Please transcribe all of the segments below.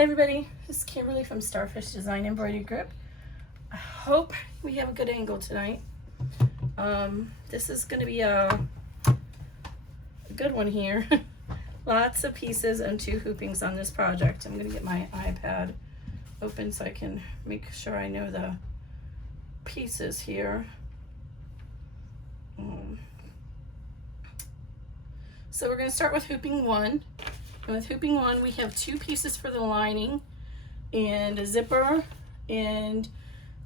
Hey everybody, this is Kimberly from Starfish Design Embroidery Grip. I hope we have a good angle tonight. This is going to be a good one here. Lots of pieces and 2 hoopings on this project. I'm going to get my iPad open so I can make sure I know the pieces here. So we're going to start with hooping 1. And with hooping 1, we have 2 pieces for the lining and a zipper and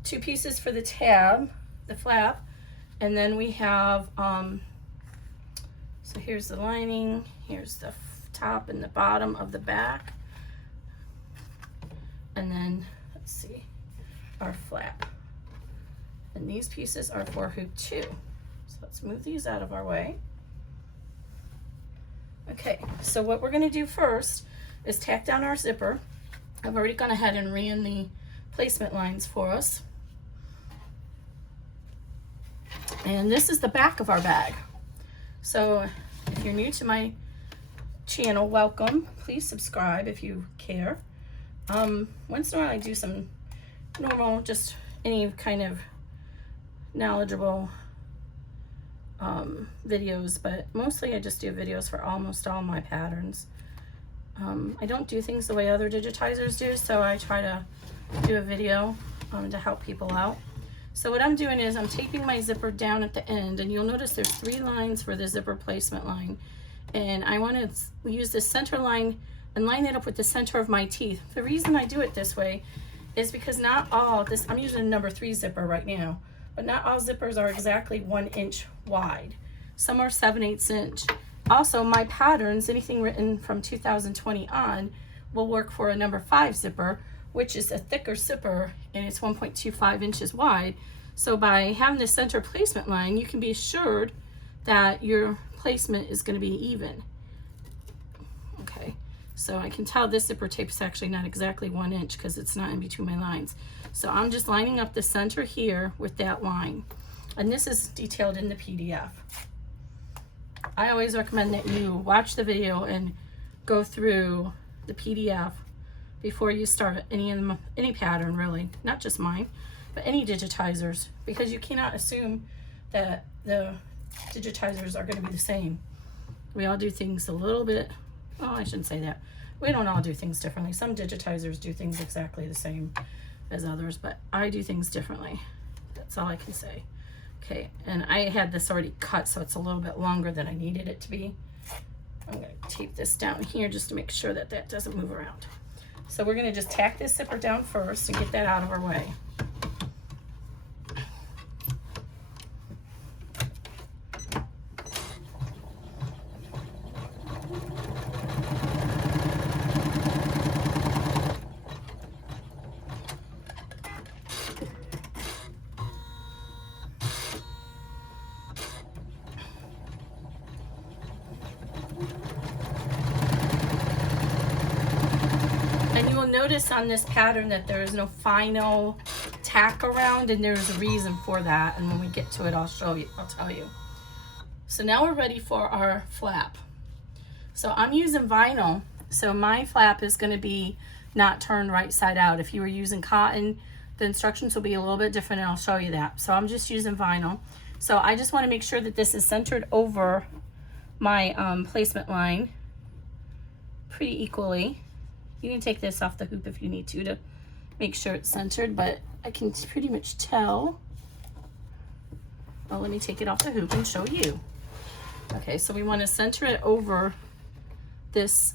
2 pieces for the tab, the flap, and then we have so here's the lining, here's the top and the bottom of the back, and then let's see, our flap. And these pieces are for hoop 2. So let's move these out of our way. Okay, so what we're going to do first is tack down our zipper. I've already gone ahead and ran the placement lines for us. And this is the back of our bag. So if you're new to my channel, welcome. Please subscribe if you care. Once in a while I do some normal, just any kind of knowledgeable videos, but mostly I just do videos for almost all my patterns. I don't do things the way other digitizers do, so I try to do a video to help people out. So what I'm doing is I'm taping my zipper down at the end, and you'll notice there's 3 lines for the zipper placement line, and I want to use the center line and line it up with the center of my teeth. The reason I do it this way is because not all this, I'm using a number 3 zipper right now, but not all zippers are exactly 1 inch wide. Some are 7/8 inch. Also, my patterns, anything written from 2020 on, will work for a number 5 zipper, which is a thicker zipper, and it's 1.25 inches wide. So by having the center placement line, you can be assured that your placement is going to be even. Okay, so I can tell this zipper tape is actually not exactly 1 inch because it's not in between my lines. So I'm just lining up the center here with that line. And this is detailed in the PDF. I always recommend that you watch the video and go through the PDF before you start any pattern, really, not just mine, but any digitizers, because you cannot assume that the digitizers are going to be the same. We all do things a little bit, oh, I shouldn't say that. We don't all do things differently. Some digitizers do things exactly the same as others, but I do things differently. That's all I can say. Okay, and I had this already cut, so it's a little bit longer than I needed it to be. I'm going to tape this down here just to make sure that that doesn't move around. So we're going to just tack this zipper down first and get that out of our way. And you will notice on this pattern that there is no final tack around, and there's a reason for that. And when we get to it, I'll tell you. So now we're ready for our flap. So I'm using vinyl, so my flap is going to be not turned right side out. If you were using cotton, the instructions will be a little bit different, and I'll show you that. So I'm just using vinyl. So I just want to make sure that this is centered over my placement line pretty equally. You can take this off the hoop if you need to make sure it's centered, but I can pretty much tell. Well, let me take it off the hoop and show you. Okay, so we want to center it over this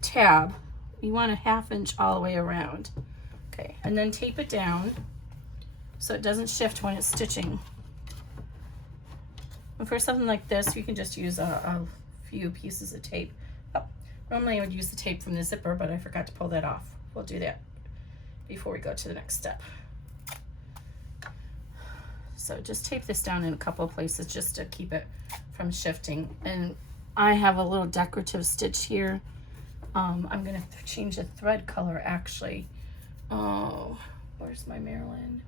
tab. We want a 1/2 inch all the way around. Okay, and then tape it down so it doesn't shift when it's stitching. And for something like this, you can just use a few pieces of tape. Normally I would use the tape from the zipper, but I forgot to pull that off. We'll do that before we go to the next step. So just tape this down in a couple of places just to keep it from shifting. And I have a little decorative stitch here. I'm going to change the thread color actually. Oh, where's my Maryland?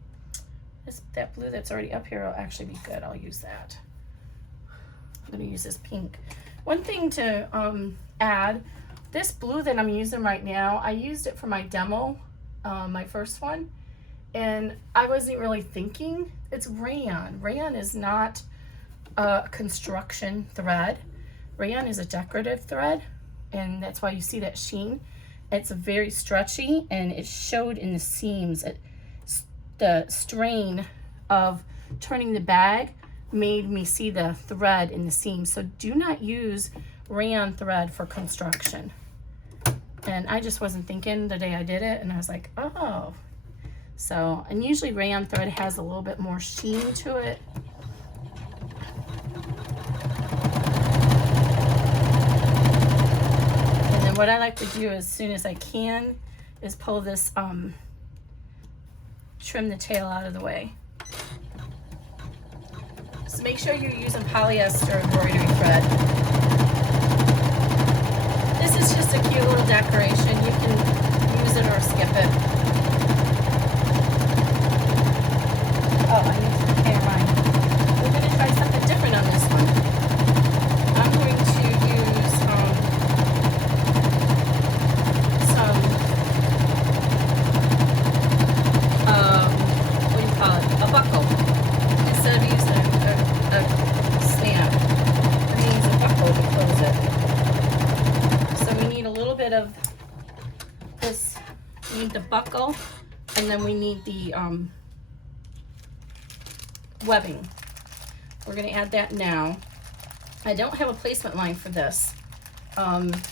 That blue that's already up here will actually be good. I'll use that. I'm going to use this pink. One thing to add, This blue that I'm using right now, I used it for my demo, my first one, and I wasn't really thinking. It's rayon. Rayon is not a construction thread. Rayon is a decorative thread, and that's why you see that sheen. It's very stretchy, and it showed in the seams. The strain of turning the bag made me see the thread in the seams. So do not use rayon thread for construction. And I just wasn't thinking the day I did it, and I was like, oh. So, and usually rayon thread has a little bit more sheen to it. And then what I like to do as soon as I can is pull this, trim the tail out of the way. So make sure you're using polyester embroidery thread. This is just a cute little decoration. You can use it or skip it. Oh, I need to prepare mine. We're going to try something different on this one. I'm going to use what do you call it? A buckle. Instead of using a snap, we're going to use a buckle to close it. So we need a little bit of this. We need the buckle, and then we need the webbing. We're going to add that now. I don't have a placement line for this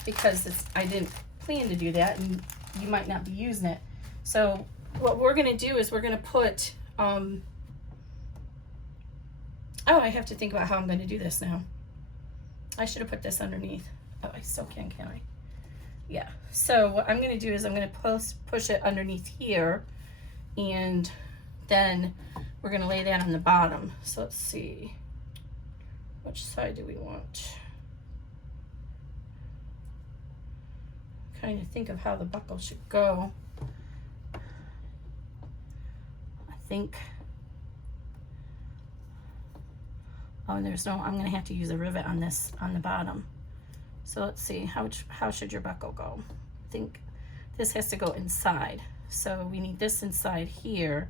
because I didn't plan to do that, and you might not be using it. So what we're going to do is we're going to put oh, I have to think about how I'm going to do this now. I should have put this underneath. Oh, I still can't I? Yeah. So what I'm going to do is I'm going to push it underneath here, and then we're going to lay that on the bottom. So let's see. Which side do we want? Kind of think of how the buckle should go. I think. Oh, there's no, I'm going to have to use a rivet on this, on the bottom. So let's see, how should your buckle go? I think this has to go inside. So we need this inside here.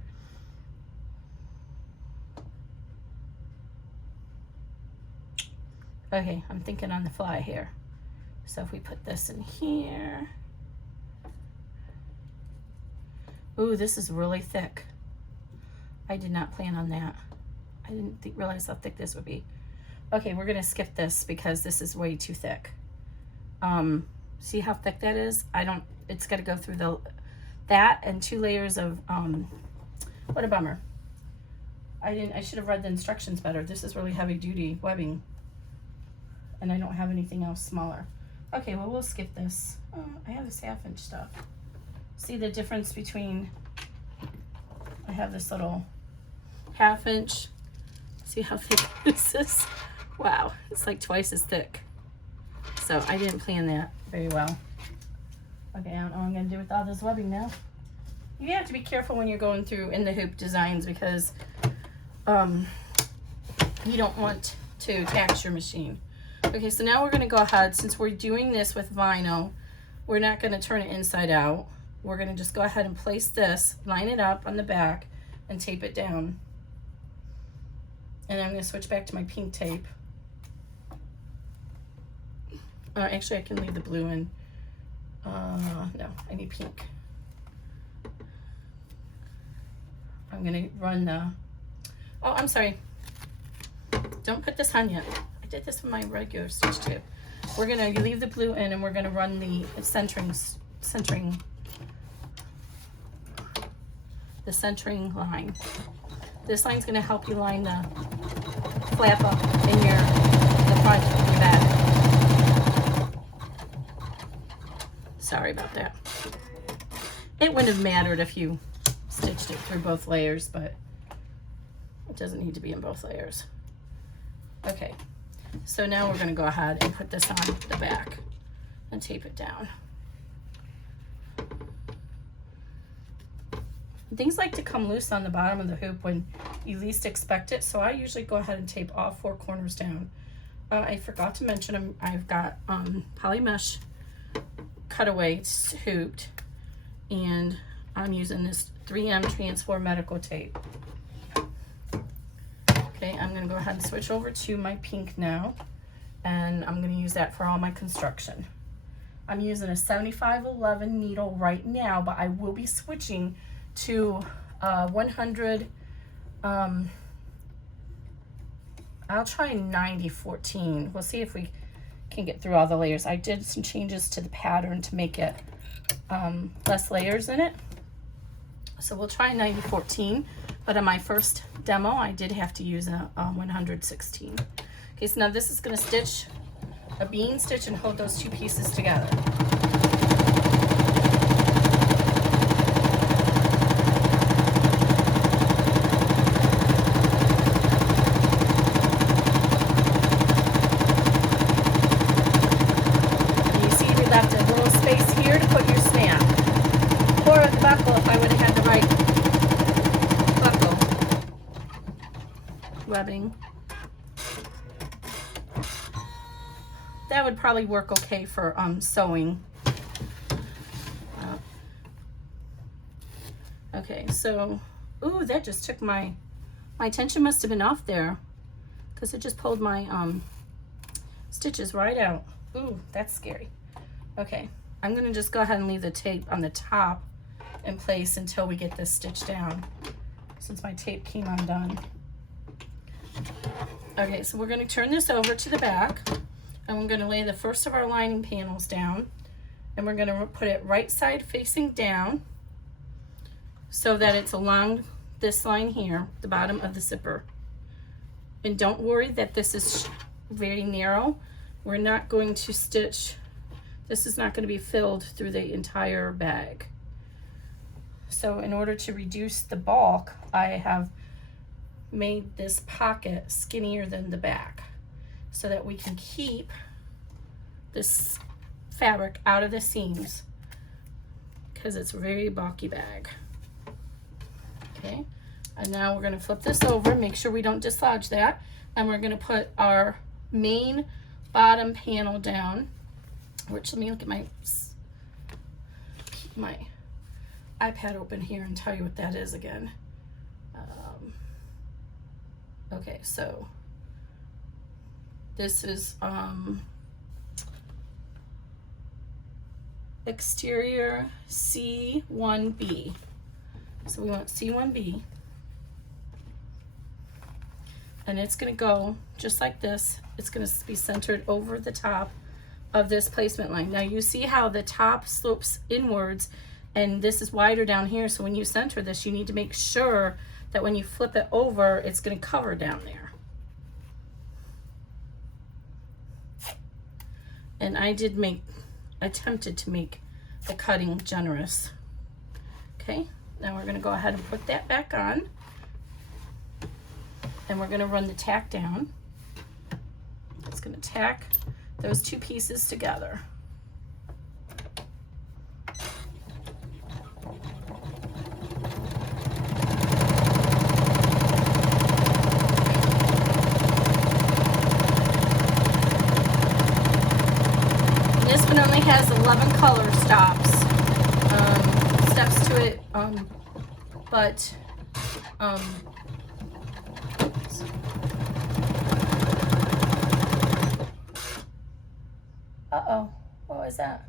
Okay, I'm thinking on the fly here. So if we put this in here. Ooh, this is really thick. I did not plan on that. I didn't realize how thick this would be. Okay, we're gonna skip this because this is way too thick. See how thick that is? It's gotta go through that and 2 layers of, what a bummer. I should have read the instructions better. This is really heavy duty webbing. And I don't have anything else smaller. Okay, well, we'll skip this. Oh, I have this 1/2 inch stuff. See the difference between, I have this little 1/2 inch. See how thick this is? Wow, it's like twice as thick. So I didn't plan that very well. Okay, I don't know what I'm gonna do with all this webbing now. You have to be careful when you're going through in the hoop designs because you don't want to tax your machine. Okay, so now we're gonna go ahead, since we're doing this with vinyl, we're not gonna turn it inside out. We're gonna just go ahead and place this, line it up on the back, and tape it down. And I'm gonna switch back to my pink tape. Actually, I can leave the blue in. No, I need pink. I'm gonna run the, oh, I'm sorry. Don't put this on yet. I did this with my regular stitch tip. We're gonna leave the blue in, and we're gonna run the centering line. This line's gonna help you line the flap up in the front of your bag. Sorry about that. It wouldn't have mattered if you stitched it through both layers, but it doesn't need to be in both layers. Okay, so now we're gonna go ahead and put this on the back and tape it down. Things like to come loose on the bottom of the hoop when you least expect it, so I usually go ahead and tape all 4 corners down. I forgot to mention I've got poly mesh cutaway, it's hooped, and I'm using this 3M Transform Medical Tape. Okay, I'm gonna go ahead and switch over to my pink now, and I'm gonna use that for all my construction. I'm using a 7511 needle right now, but I will be switching to 100, I'll try 9014. We'll see if we can get through all the layers. I did some changes to the pattern to make it less layers in it. So we'll try 9014, but on my first demo, I did have to use a 116. Okay, so now this is gonna stitch a bean stitch and hold those two pieces together. And you see we left a little space here to put your snap. Or the buckle if I would have had the right buckle webbing. That would probably work okay for sewing. Okay, so, ooh, that just took my tension must have been off there because it just pulled my stitches right out. Ooh, that's scary. Okay, I'm gonna just go ahead and leave the tape on the top in place until we get this stitch down, since my tape came undone. Okay, so we're gonna turn this over to the back, and we're gonna lay the first of our lining panels down, and we're gonna put it right side facing down so that it's along this line here, the bottom of the zipper. And don't worry that this is very narrow. We're not going to stitch, this is not gonna be filled through the entire bag. So in order to reduce the bulk, I have made this pocket skinnier than the back so that we can keep this fabric out of the seams because it's a very bulky bag. Okay, and now we're gonna flip this over, make sure we don't dislodge that, and we're gonna put our main bottom panel down, which, let me look at keep my iPad open here and tell you what that is again. Okay, so this is exterior C1B. So we want C1B, and it's gonna go just like this. It's gonna be centered over the top of this placement line. Now you see how the top slopes inwards, and this is wider down here, so when you center this, you need to make sure that when you flip it over, it's gonna cover down there. And I attempted to make the cutting generous. Okay, now we're gonna go ahead and put that back on, and we're gonna run the tack down. It's gonna tack those two pieces together. This one only has 11 color steps to it, but uh-oh, what was that?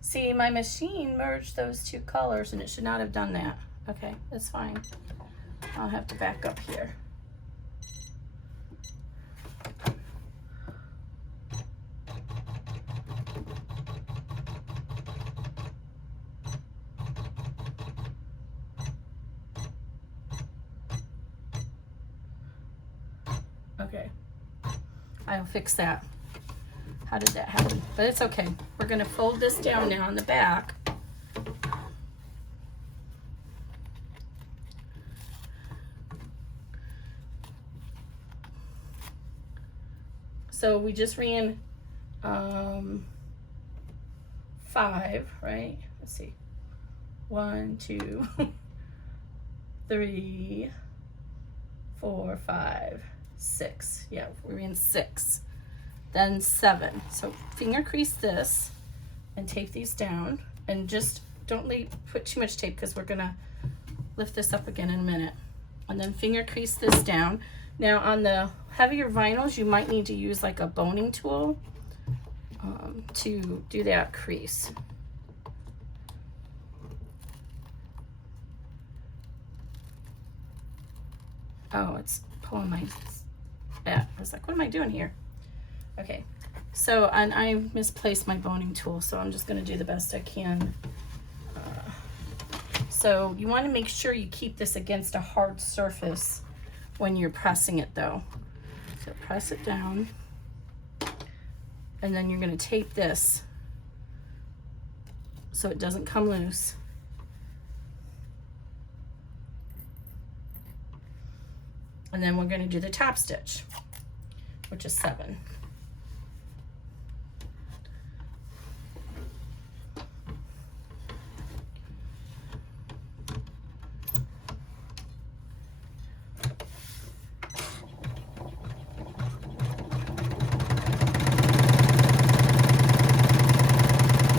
See, my machine merged those two colors and it should not have done that. Okay, that's fine. I'll have to back up here. Okay, I'll fix that. How did that happen? But it's okay. We're gonna fold this down now on the back. So we just ran 5, right? Let's see. 1, 2, 3, 4, 5, 6. Yeah, we ran 6. Then 7. So finger crease this and tape these down, and just don't put too much tape because we're gonna lift this up again in a minute. And then finger crease this down. Now on the heavier vinyls, you might need to use like a boning tool to do that crease. Oh, it's pulling my back. I was like, what am I doing here? Okay, so, and I misplaced my boning tool, so I'm just gonna do the best I can. So you wanna make sure you keep this against a hard surface when you're pressing it though. So press it down, and then you're gonna tape this so it doesn't come loose. And then we're gonna do the top stitch, which is 7.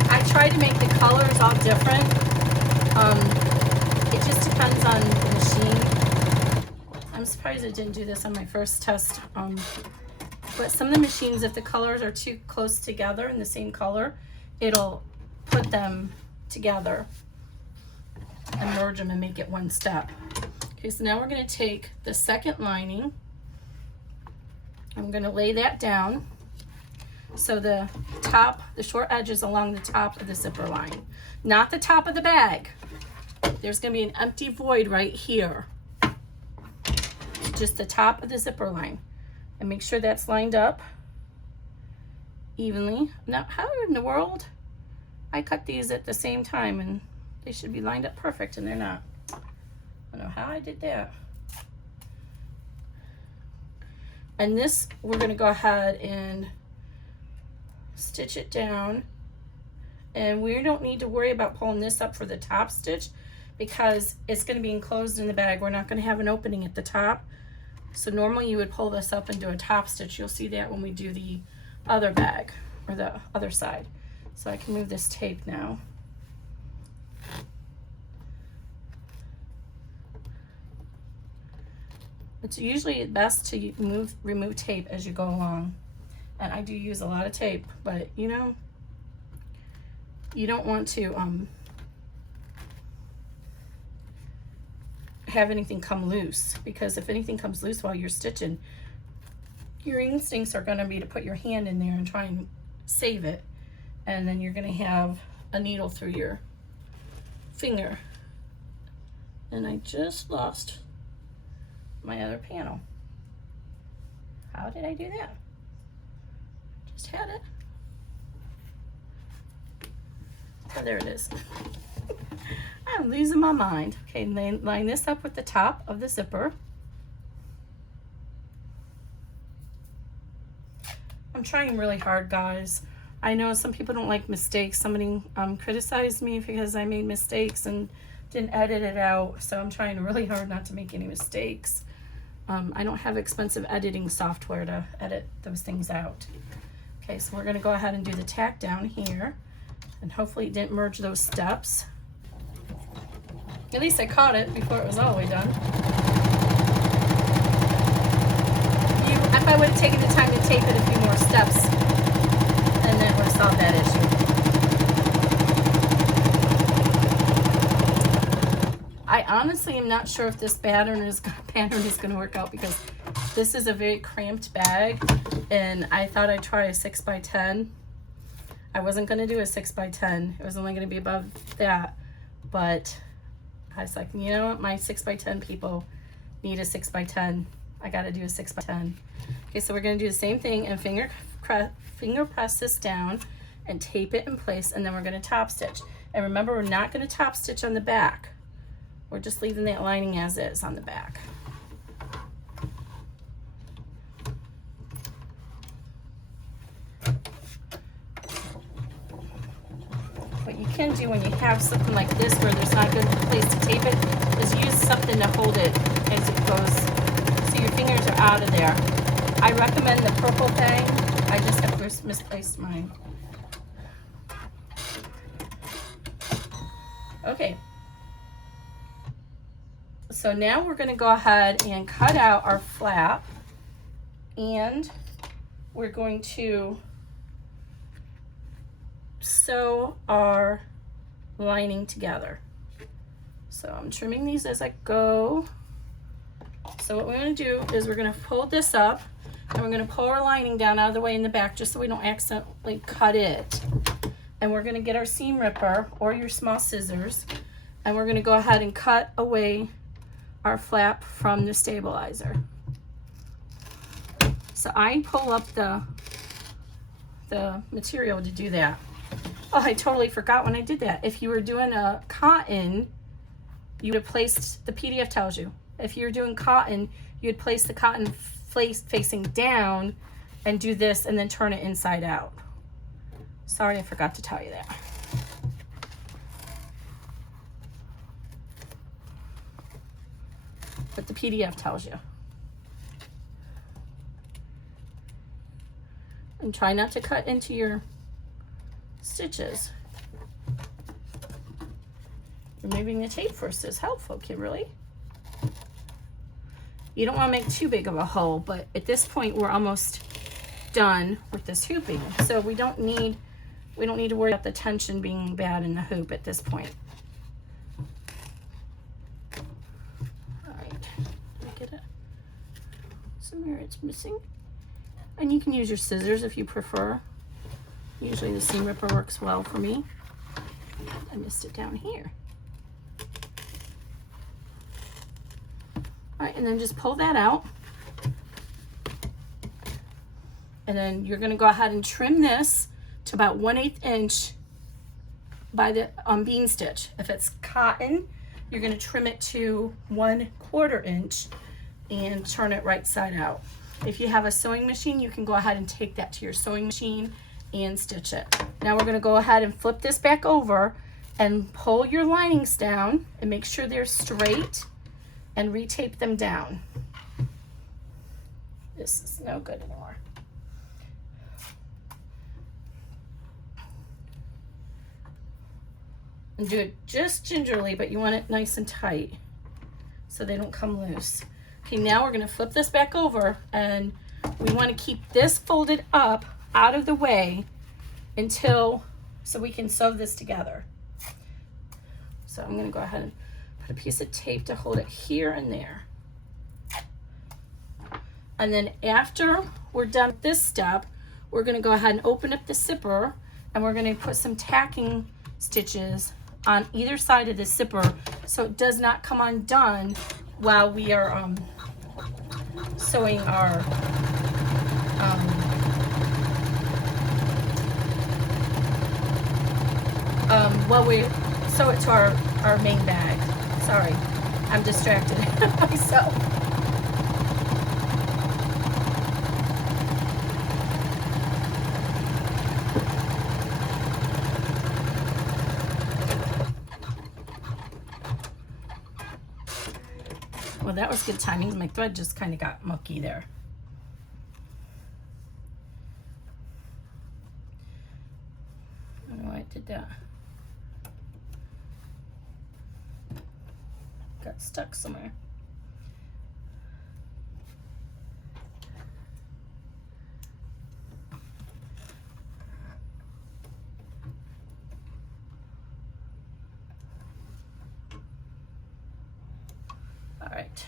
I try to make the colors all different. It just depends on the machine. I'm surprised it didn't do this on my first test. But some of the machines, if the colors are too close together in the same color, it'll put them together and merge them and make it one step. Okay, so now we're going to take the second lining. I'm going to lay that down. So the top, the short edge is along the top of the zipper line, not the top of the bag. There's going to be an empty void right here. Just the top of the zipper line. And make sure that's lined up evenly. Now, how in the world? I cut these at the same time and they should be lined up perfect and they're not. I don't know how I did that. And this, we're going to go ahead and stitch it down, and we don't need to worry about pulling this up for the top stitch because it's going to be enclosed in the bag. We're not going to have an opening at the top, so normally you would pull this up and do a top stitch. You'll see that when we do the other bag or the other side. So I can move this tape now. It's usually best to remove tape as you go along. And I do use a lot of tape, but you know, you don't want to have anything come loose, because if anything comes loose while you're stitching, your instincts are going to be to put your hand in there and try and save it, and then you're going to have a needle through your finger. And I just lost my other panel. How did I do that? Just had it. Oh, there it is. I'm losing my mind. Okay, line this up with the top of the zipper. I'm trying really hard, guys. I know some people don't like mistakes. Somebody criticized me because I made mistakes and didn't edit it out, so I'm trying really hard not to make any mistakes. I don't have expensive editing software to edit those things out. Okay, so we're going to go ahead and do the tack down here, and hopefully it didn't merge those steps. At least I caught it before it was all the way done. If I would have taken the time to tape it a few more steps, then that would have solved that issue. I honestly am not sure if this pattern is going to work out, because this is a very cramped bag, and I thought I'd try a 6x10. I wasn't going to do a 6x10. It was only going to be above that, but I was like, you know what? My 6x10 people need a 6x10. I got to do a 6x10. Okay, so we're going to do the same thing and finger press this down and tape it in place, and then we're going to top stitch. And remember, we're not going to top stitch on the back. We're just leaving that lining as is on the back. What you can do when you have something like this where there's not a good place to tape it is use something to hold it as it goes, so your fingers are out of there. I recommend the purple thing. I just have misplaced mine. Okay. So now we're going to go ahead and cut out our flap, and we're going to sew our lining together. So I'm trimming these as I go. So what we're going to do is we're going to fold this up, and we're going to pull our lining down out of the way in the back just so we don't accidentally cut it. And we're going to get our seam ripper or your small scissors, and we're going to go ahead and cut away our flap from the stabilizer. So I pull up the material to do that. Oh, I totally forgot when I did that. If you were doing a cotton, you would have placed, the PDF tells you, if you're doing cotton, you would place the cotton facing down and do this and then turn it inside out. Sorry, I forgot to tell you that. But the PDF tells you. And try not to cut into your stitches. Removing the tape first is helpful, Kimberly. You don't want to make too big of a hole, but at this point we're almost done with this hooping. So we don't need to worry about the tension being bad in the hoop at this point. Somewhere it's missing, and you can use your scissors if you prefer. Usually the seam ripper works well for me. I missed it down here. All right, and then just pull that out, and then you're going to go ahead and trim this to about 1/8 inch by the bean stitch. If it's cotton, you're going to trim it to 1/4 inch and turn it right side out. If you have a sewing machine, you can go ahead and take that to your sewing machine and stitch it. Now we're going to go ahead and flip this back over and pull your linings down and make sure they're straight and retape them down. This is no good anymore. And do it just gingerly, but you want it nice and tight so they don't come loose. Okay, now we're going to flip this back over, and we want to keep this folded up out of the way so we can sew this together. So I'm going to go ahead and put a piece of tape to hold it here and there. And then after we're done with this step, we're going to go ahead and open up the zipper, and we're going to put some tacking stitches on either side of the zipper so it does not come undone while we are sewing our while we sew it to our main bag. Sorry, I'm distracted myself. Well, that was good timing. My thread just kind of got mucky there. I don't know why I did that. Got stuck somewhere. All right.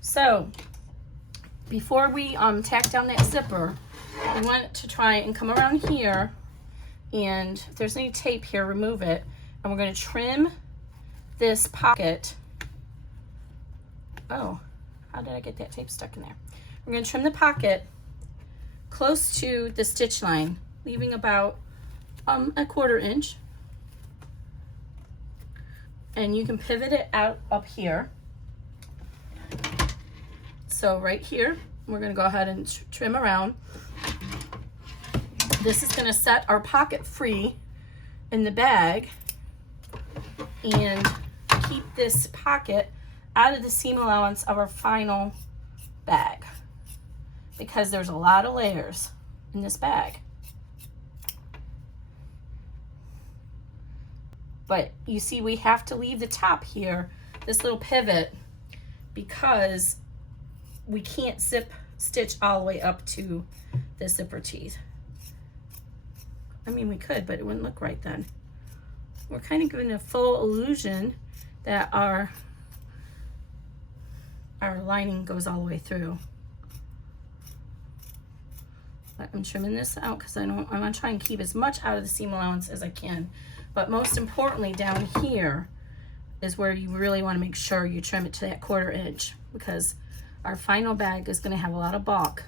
So before we tack down that zipper, we want to try and come around here, and if there's any tape here, remove it, and we're going to trim this pocket. Oh, how did I get that tape stuck in there? We're going to trim the pocket close to the stitch line, leaving about 1/4 inch, and you can pivot it out up here. So right here, we're going to go ahead and trim around. This is going to set our pocket free in the bag and keep this pocket out of the seam allowance of our final bag, because there's a lot of layers in this bag. But you see, we have to leave the top here, this little pivot, because we can't zip stitch all the way up to the zipper teeth. I mean, we could, but it wouldn't look right then. We're kind of giving a full illusion that our lining goes all the way through. But I'm trimming this out because I want to try and keep as much out of the seam allowance as I can. But most importantly, down here is where you really want to make sure you trim it to that 1/4 inch, because our final bag is going to have a lot of bulk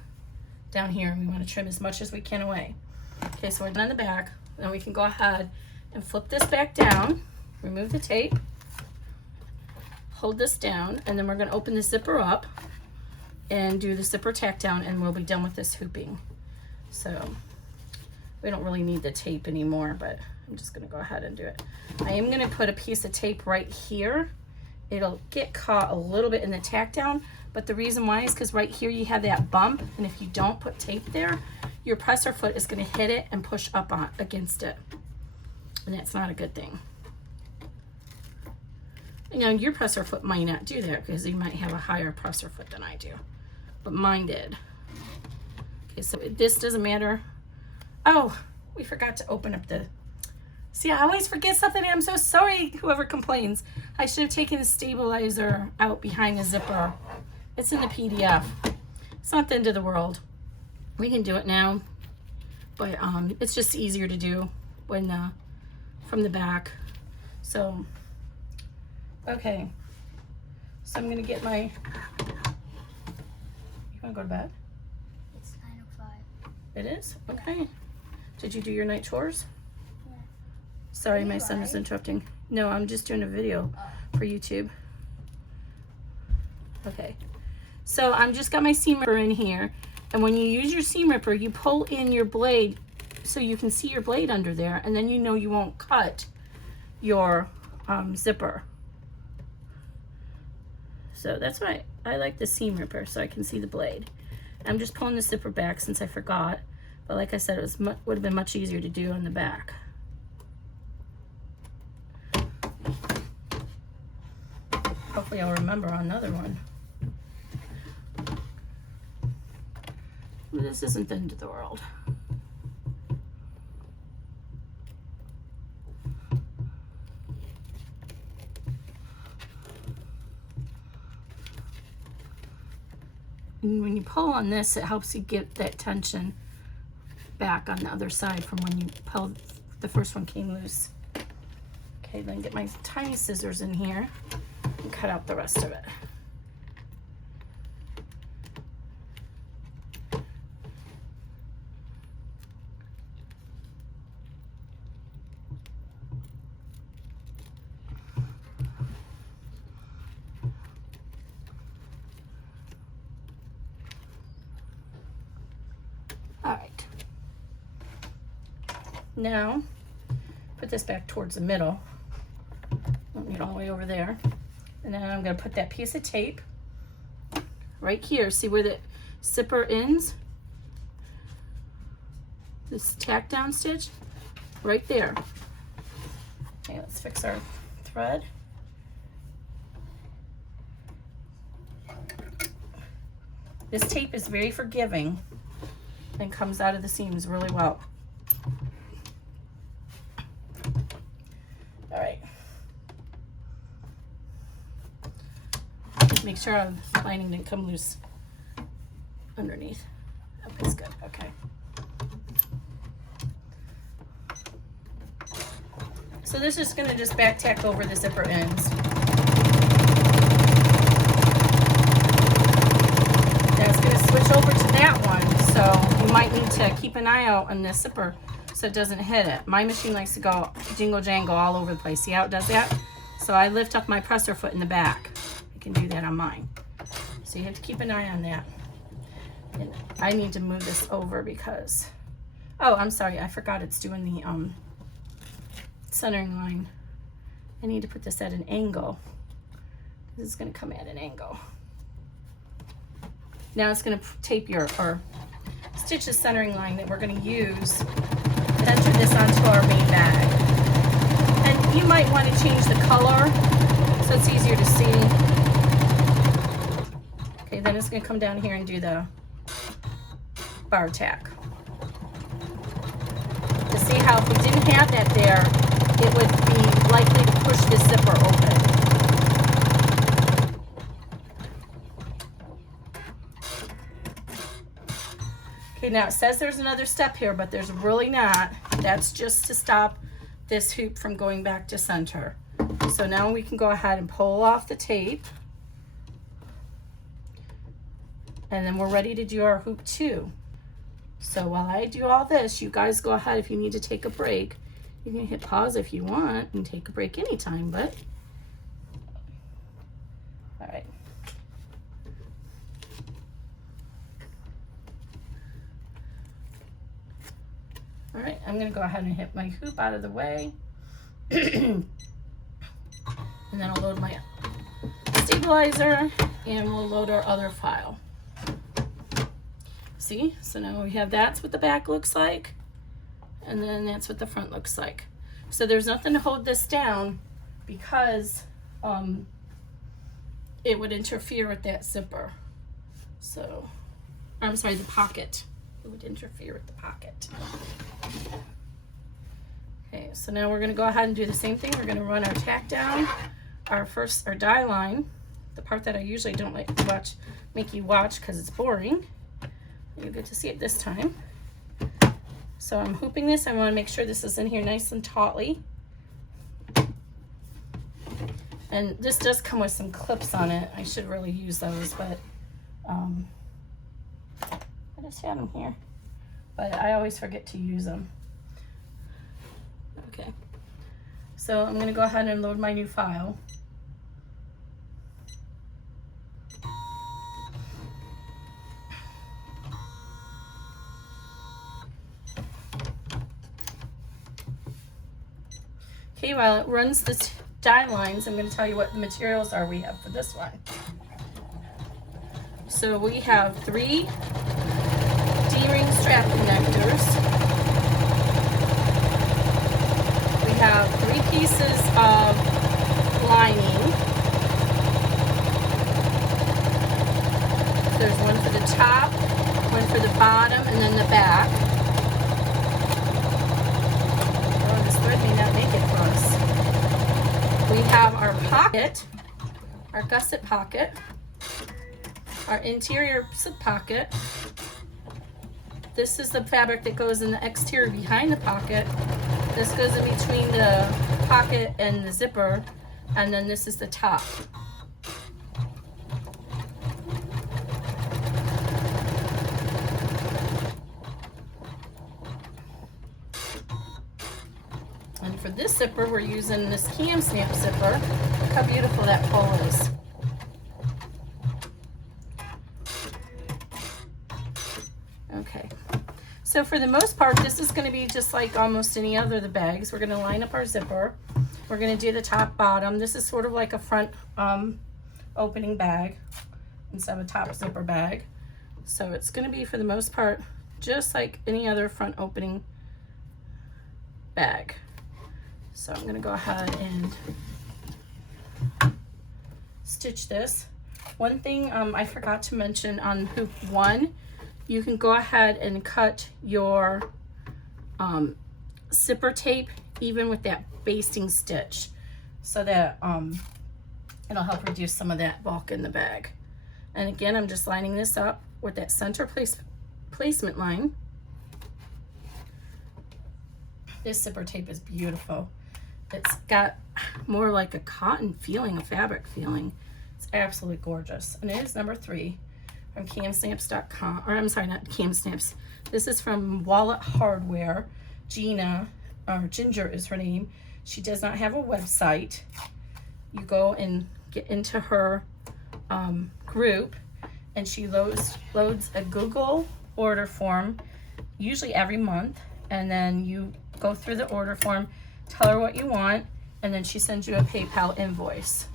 down here, and we want to trim as much as we can away. Okay, so we're done the back. Then we can go ahead and flip this back down, remove the tape, hold this down, and then we're going to open the zipper up and do the zipper tack down, and we'll be done with this hooping. So we don't really need the tape anymore, but I'm just going to go ahead and do it. I am going to put a piece of tape right here. It'll get caught a little bit in the tack down, but the reason why is because right here you have that bump, and if you don't put tape there, your presser foot is going to hit it and push up on against it, and that's not a good thing. You know, your presser foot might not do that because you might have a higher presser foot than I do, but mine did. Okay, so this doesn't matter. Oh, we forgot to open up the, see, I always forget something. I'm so sorry, whoever complains. I should have taken the stabilizer out behind the zipper. It's in the PDF. It's not the end of the world. We can do it now, but it's just easier to do when from the back. So, okay. So I'm gonna get my, you wanna go to bed? It's 9:05. It is? Okay. Did you do your night chores? Yeah. Sorry, Are my you son is live? interrupting. No, I'm just doing a video for YouTube. Okay. So I'm just got my seam ripper in here. And when you use your seam ripper, you pull in your blade so you can see your blade under there, and then you know you won't cut your zipper. So that's why I like the seam ripper, so I can see the blade. I'm just pulling the zipper back since I forgot. But like I said, it would have been much easier to do on the back. Hopefully I'll remember on another one. This isn't the end of the world. And when you pull on this, it helps you get that tension back on the other side from when you pulled, the first one came loose. Okay, then get my tiny scissors in here and cut out the rest of it. All right. Now, put this back towards the middle. Don't need all the way over there. And then I'm going to put that piece of tape right here. See where the zipper ends? This tack down stitch right there. Okay, let's fix our thread. This tape is very forgiving and comes out of the seams really well. All right. Make sure our lining didn't come loose underneath. Okay, good. Okay. So this is going to just back tack over the zipper ends. Now it's going to switch over to that one, so you might need to keep an eye out on this zipper so it doesn't hit it. My machine likes to go jingle jangle all over the place. See how it does that? So I lift up my presser foot in the back. You can do that on mine. So you have to keep an eye on that. And I need to move this over because, oh, I'm sorry, I forgot it's doing the centering line. I need to put this at an angle. This is going to come at an angle. Now it's going to tape your, or stitch the centering line that we're going to use to enter this onto our main bag. And you might want to change the color so it's easier to see. Okay, then it's going to come down here and do the bar tack. To see how if we didn't have that there, it would be likely to push the zipper open. Okay, now it says there's another step here, but there's really not. That's just to stop this hoop from going back to center. So now we can go ahead and pull off the tape. And then we're ready to do our hoop 2. So while I do all this, you guys go ahead. If you need to take a break, you can hit pause if you want and take a break anytime, but all right. All right, I'm gonna go ahead and hit my hoop out of the way. And then I'll load my stabilizer and we'll load our other file. See, so now we have that's what the back looks like, and then that's what the front looks like. So there's nothing to hold this down because it would interfere with that zipper. So, I'm sorry, the pocket. It would interfere with the pocket. Okay, so now we're gonna go ahead and do the same thing. We're gonna run our tack down, our die line, the part that I usually don't like to make you watch because it's boring. You get to see it this time. So I'm hooping this. I want to make sure this is in here nice and tautly. And this does come with some clips on it. I should really use those, but I just have them here. But I always forget to use them. Okay. So I'm going to go ahead and load my new file. Okay, while it runs the die lines, I'm going to tell you what the materials are we have for this one. So we have 3 D-ring strap connectors. We have 3 pieces of lining. There's one for the top, one for the bottom, and then the back. May not make it for us. We have our pocket, our gusset pocket, our interior slip pocket. This is the fabric that goes in the exterior behind the pocket. This goes in between the pocket and the zipper, and then this is the top. And for this zipper, we're using this cam snap zipper. Look how beautiful that pull is. Okay, so for the most part, this is going to be just like almost any other of the bags. We're going to line up our zipper. We're going to do the top, bottom. This is sort of like a front opening bag instead of a top zipper bag. So it's going to be, for the most part, just like any other front opening bag. So I'm going to go ahead and stitch this. One thing I forgot to mention on hoop 1, you can go ahead and cut your zipper tape even with that basting stitch so that it'll help reduce some of that bulk in the bag. And again, I'm just lining this up with that center placement line. This zipper tape is beautiful. It's got more like a cotton feeling, a fabric feeling. It's absolutely gorgeous. And it is number 3 from camsnaps.com, or I'm sorry, not Cam Snaps. This is from Wallet Hardware. Gina, or Ginger is her name. She does not have a website. You go and get into her group, and she loads a Google order form, usually every month, and then you go through the order form, tell her what you want, and then she sends you a PayPal invoice.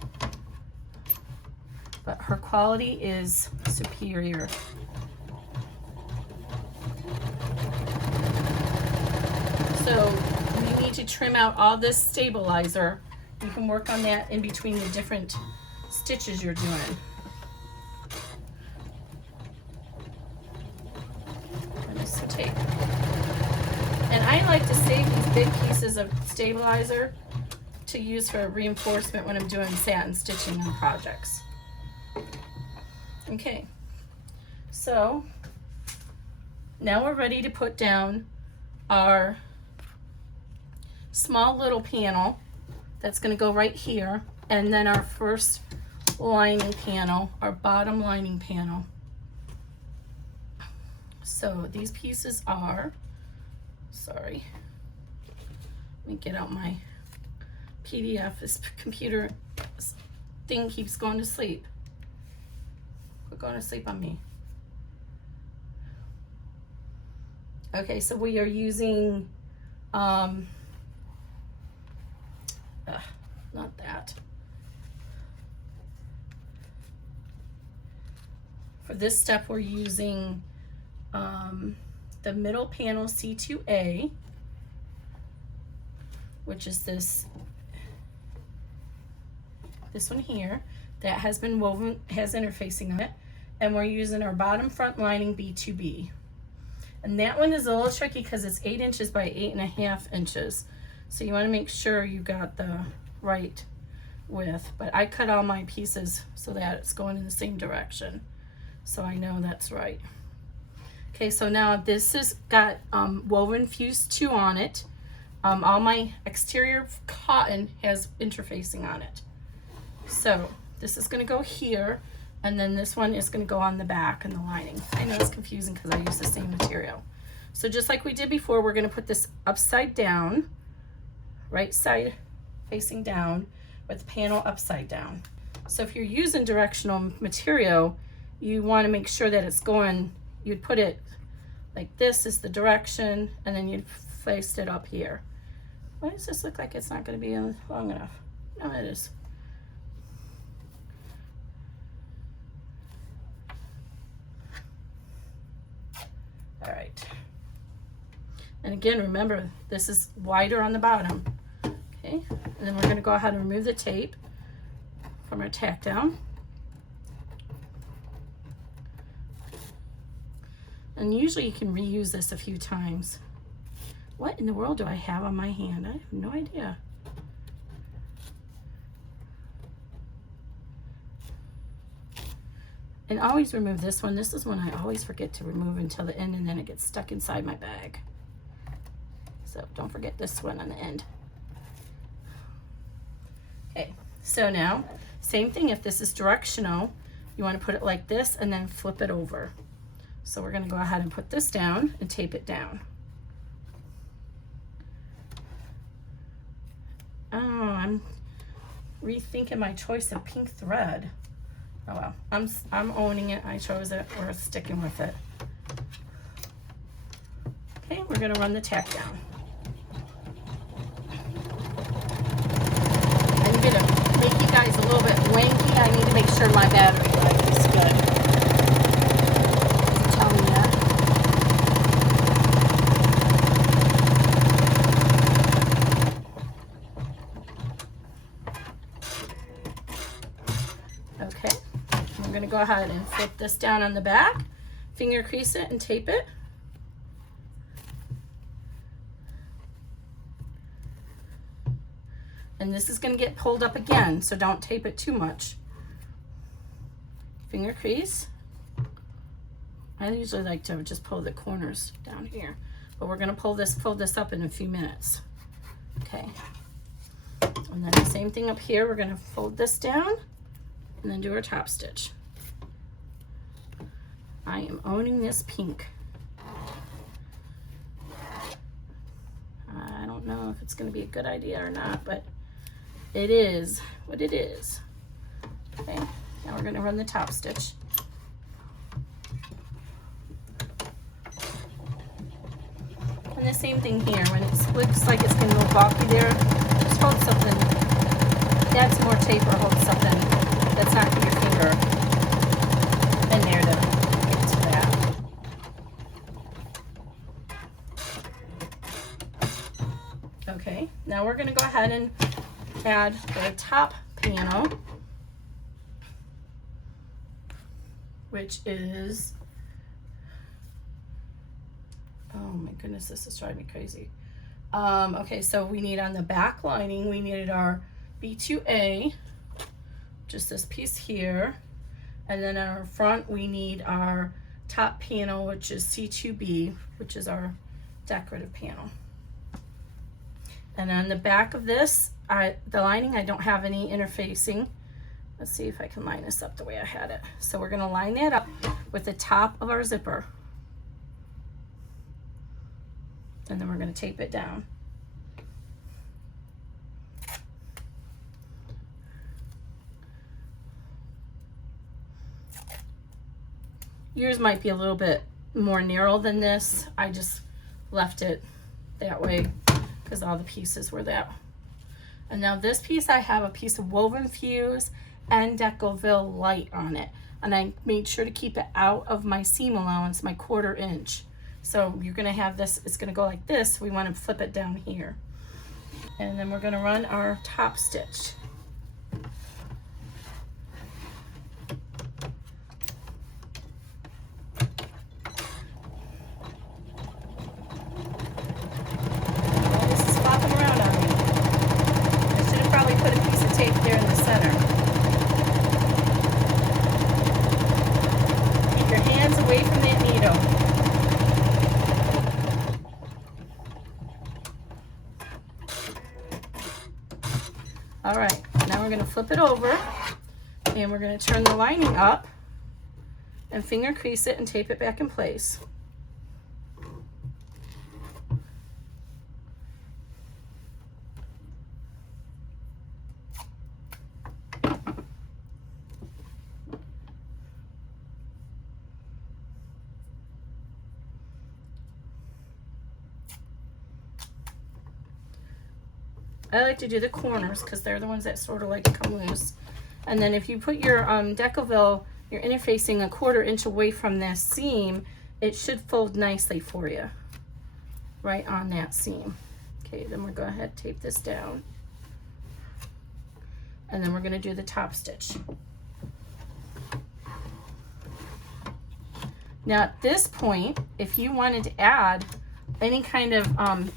But her quality is superior. So we need to to trim out all this stabilizer, you can work on that in between the different stitches you're doing. And this is tape. And I like to save these big pieces of stabilizer to use for reinforcement when I'm doing satin stitching on projects. Okay, so now we're ready to put down our small little panel that's going to go right here, and then our first lining panel, our bottom lining panel. So these pieces are, sorry, let me get out my PDF. This computer thing keeps going to sleep. Quit going to sleep on me. Okay, so we are using, not that. For this step, we're using the middle panel C2A, which is this one here that has been woven, has interfacing on it, and we're using our bottom front lining B2B. And that one is a little tricky because it's 8 inches by 8.5 inches. So you want to make sure you got the right width. But I cut all my pieces so that it's going in the same direction. So I know that's right. Okay, so now this has got woven fuse 2 on it. All my exterior cotton has interfacing on it. So this is going to go here, and then this one is going to go on the back and the lining. I know it's confusing because I use the same material. So just like we did before, we're going to put this upside down, right side facing down, with the panel upside down. So if you're using directional material, you want to make sure that it's going, you'd put it like this is the direction, and then you'd place it up here. Why does this look like it's not going to be long enough? No, it is. All right. And again, remember, this is wider on the bottom. Okay, and then we're going to go ahead and remove the tape from our tack down. And usually you can reuse this a few times. What in the world do I have on my hand? I have no idea. And always remove this one. This is one I always forget to remove until the end, and then it gets stuck inside my bag. So don't forget this one on the end. Okay, so now, same thing. If this is directional, you want to put it like this and then flip it over. So we're going to go ahead and put this down and tape it down. Oh, I'm rethinking my choice of pink thread. Oh well, I'm owning it. I chose it. We're sticking with it. Okay, we're going to run the tack down. I'm going to make you guys a little bit wanky. I need to make sure my battery life is good. Tell me that. Okay, we're going to go ahead and flip this down on the back, finger crease it and tape it. And this is going to get pulled up again, so don't tape it too much. Finger crease. I usually like to just pull the corners down here, but we're going to fold this up in a few minutes. Okay. And then the same thing up here, we're going to fold this down and then do our top stitch. I am owning this pink. I don't know if it's going to be a good idea or not, but it is what it is. Okay, now we're going to run the top stitch. And the same thing here, when it looks like it's going to go bulky there, just hold something, add some more tape or hold something that's not your finger in there to get to that. Okay. we're gonna go ahead and add the top panel, which is, oh my goodness, this is driving me crazy. Okay, so we need on the back lining, we needed our B2A, just this piece here. And then on our front, we need our top panel, which is C2B, which is our decorative panel. And on the back of this, the lining, I don't have any interfacing. Let's see if I can line this up the way I had it. So we're gonna line that up with the top of our zipper. And then we're gonna tape it down. Yours might be a little bit more narrow than this. I just left it that way because all the pieces were that. And now this piece, I have a piece of woven fuse and Decoville light on it. And I made sure to keep it out of my seam allowance, my 1/4 inch. So you're gonna have this, it's gonna go like this. We wanna flip it down here. And then we're gonna run our top stitch. All right, now we're gonna flip it over and we're gonna turn the lining up and finger crease it and tape it back in place. I like to do the corners because they're the ones that sort of like come loose. And then if you put your Decoville, you're interfacing a 1/4 inch away from this seam, it should fold nicely for you, right on that seam. Okay, then we're going to go ahead and tape this down. And then we're going to do the top stitch. Now at this point, if you wanted to add any kind of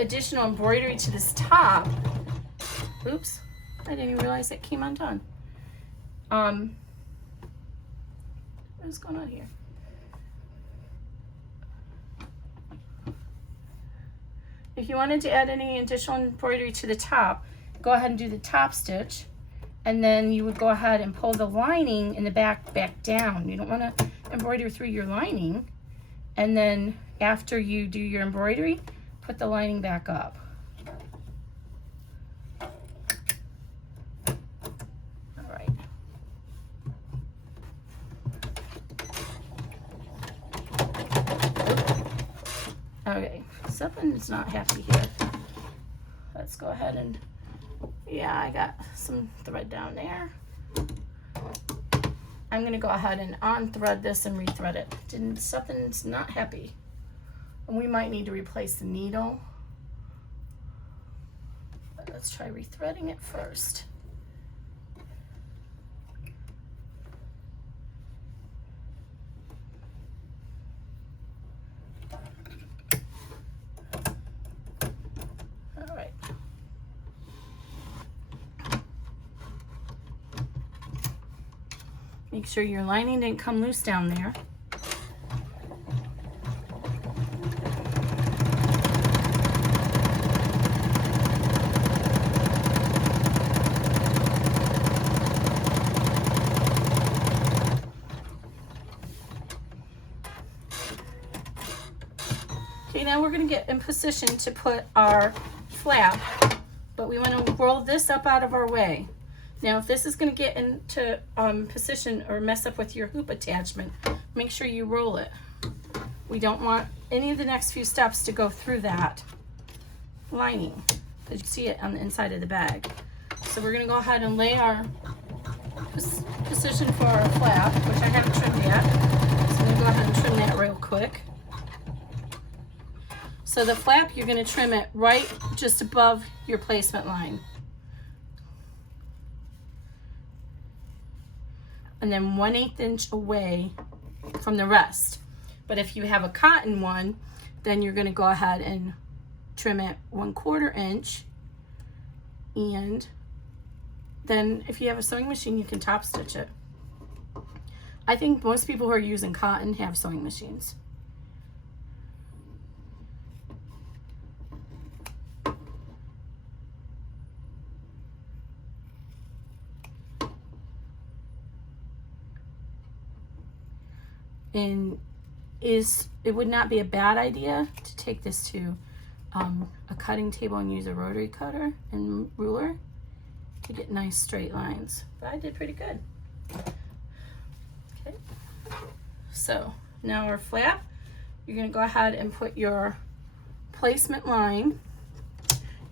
additional embroidery to this top, oops, I didn't even realize it came undone. What's going on here? If you wanted to add any additional embroidery to the top, go ahead and do the top stitch, and then you would go ahead and pull the lining in the back down. You don't want to embroider through your lining, and then after you do your embroidery, put the lining back up. All right. Okay, something's not happy here. Let's go ahead and, yeah, I got some thread down there. I'm gonna go ahead and unthread this and rethread it. Something's not happy. And we might need to replace the needle. But let's try rethreading it first. All right. Make sure your lining didn't come loose down there. Okay, now we're going to get in position to put our flap, but we want to roll this up out of our way. Now, if this is going to get into position or mess up with your hoop attachment, make sure you roll it. We don't want any of the next few steps to go through that lining, because you see it on the inside of the bag. So we're going to go ahead and lay our position for our flap, which I haven't trimmed yet. So I'm going to go ahead and trim that real quick. So So the flap, you're going to trim it right just above your placement line. And then 1/8 inch away from the rest. But if you have a cotton one, then you're going to go ahead and trim it 1/4 inch. And then if you have a sewing machine, you can top stitch it. I think most people who are using cotton have sewing machines. And it would not be a bad idea to take this to a cutting table and use a rotary cutter and ruler to get nice straight lines. But I did pretty good. Okay, so now our flap, you're going to go ahead and put your placement line.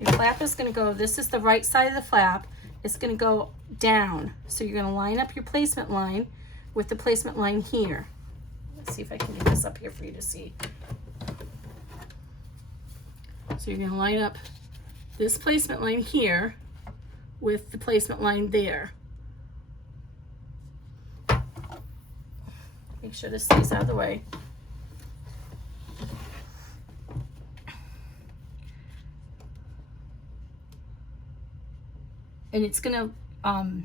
Your flap is going to go, this is the right side of the flap, it's going to go down. So you're going to line up your placement line with the placement line here. Let's see if I can get this up here for you to see. So you're going to line up this placement line here with the placement line there. Make sure this stays out of the way. And it's going to,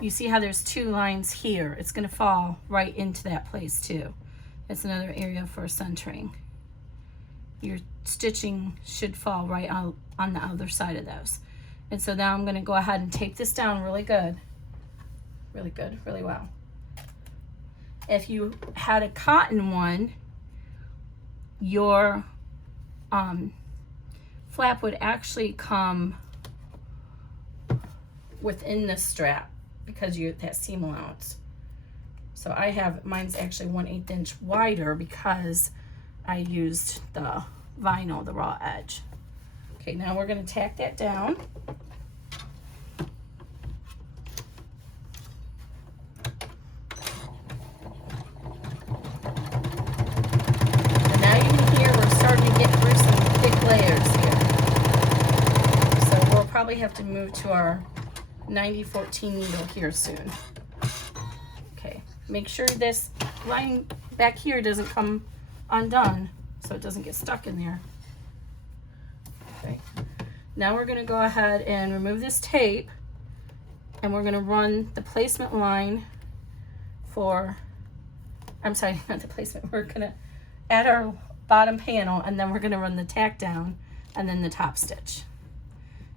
you see how there's 2 lines here? It's going to fall right into that place too. That's another area for centering. Your stitching should fall right on the other side of those. And so now I'm going to go ahead and tape this down really good, really well. If you had a cotton one, your flap would actually come within the strap because you that seam allowance. So I have, mine's actually 1/8 inch wider because I used the vinyl, the raw edge. Okay, now we're going to tack that down. And now you can hear we're starting to get through some thick layers here. So we'll probably have to move to our 90-14 needle here soon. Okay, make sure this line back here doesn't come undone so it doesn't get stuck in there. Okay, now we're going to go ahead and remove this tape and we're going to run the placement line for, I'm sorry, not the placement, we're going to add our bottom panel and then we're going to run the tack down and then the top stitch.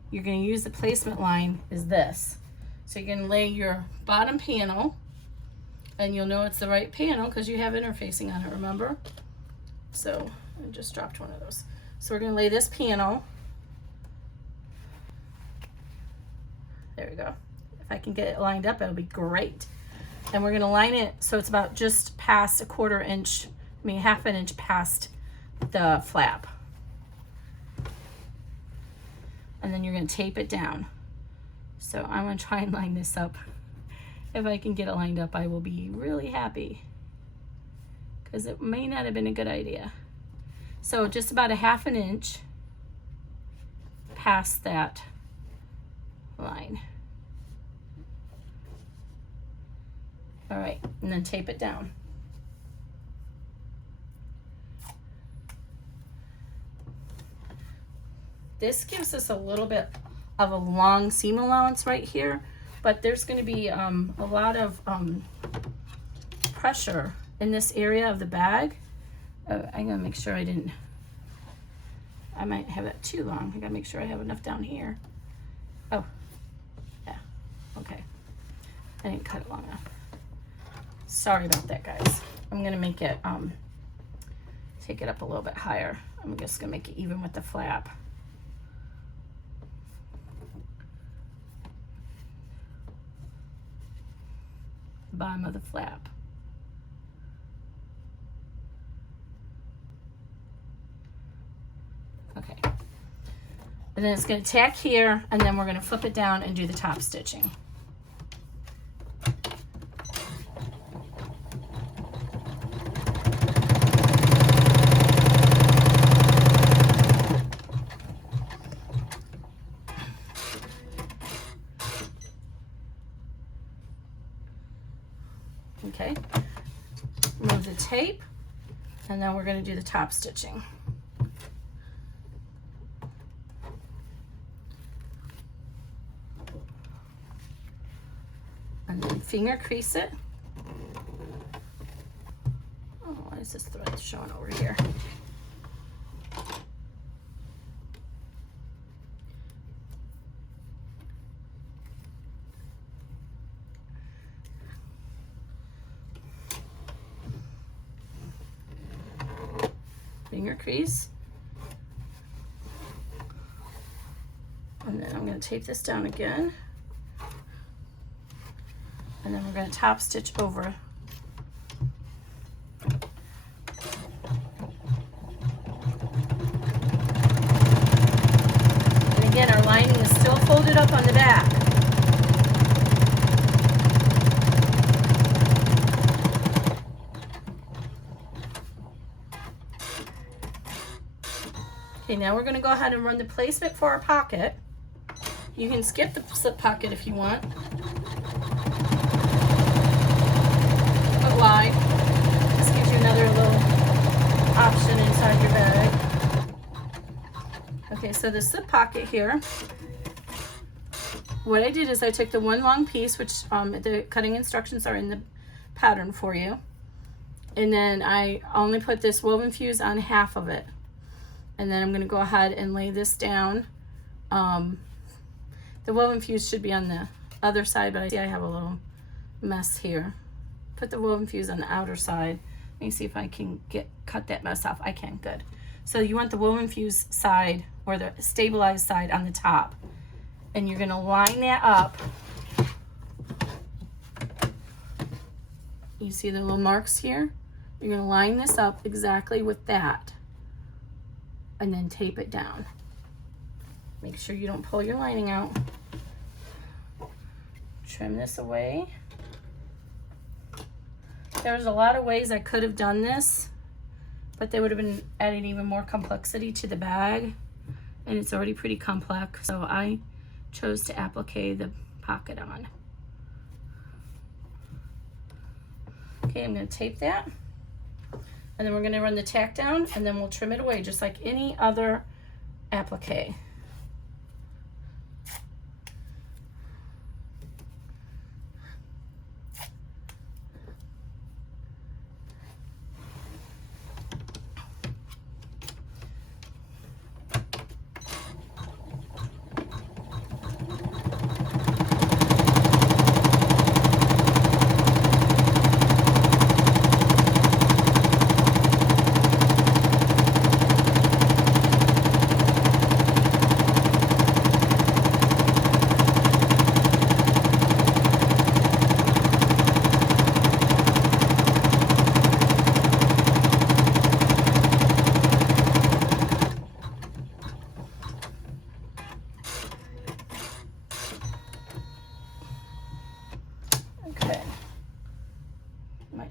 You're going to use the placement line is this. So you're going to lay your bottom panel and you'll know it's the right panel because you have interfacing on it, remember? So I just dropped one of those. So we're going to lay this panel. There we go. If I can get it lined up, it'll be great. And we're going to line it so it's about just past 1/4 inch, I mean 1/2 inch past the flap. And then you're going to tape it down. So I'm going to try and line this up. If I can get it lined up, I will be really happy because it may not have been a good idea. So just about 1/2 inch past that line. All right, and then tape it down. This gives us a little bit of a long seam allowance right here, but there's going to be a lot of pressure in this area of the bag. I'm going to make sure I might have it too long. I got to make sure I have enough down here. Oh, yeah, okay. I didn't cut it long enough. Sorry about that, guys. I'm going to make it, take it up a little bit higher. I'm just going to make it even with the flap. Bottom of the flap. Okay. And then it's going to tack here, and then we're going to flip it down and do the top stitching. Okay, remove the tape, and then we're going to do the top stitching. And then finger crease it. Oh, why is this thread showing over here? Finger crease. And then I'm going to tape this down again. And then we're going to top stitch over. And again, our lining is still folded up on the back. Okay, now we're going to go ahead and run the placement for our pocket. You can skip the slip pocket if you want. But why? This gives you another little option inside your bag. Okay, so the slip pocket here, what I did is I took the one long piece, which the cutting instructions are in the pattern for you, and then I only put this woven fuse on half of it. And then I'm going to go ahead and lay this down. The woven fuse should be on the other side, but I see I have a little mess here. Put the woven fuse on the outer side. Let me see if I can cut that mess off. I can, good. So you want the woven fuse side, or the stabilized side, on the top. And you're going to line that up. You see the little marks here? You're going to line this up exactly with that. And then tape it down. Make sure you don't pull your lining out. Trim this away. There's a lot of ways I could have done this, but they would have been adding even more complexity to the bag, and it's already pretty complex, so I chose to applique the pocket on. Okay, I'm going to tape that. And then we're going to run the tack down, and then we'll trim it away just like any other applique.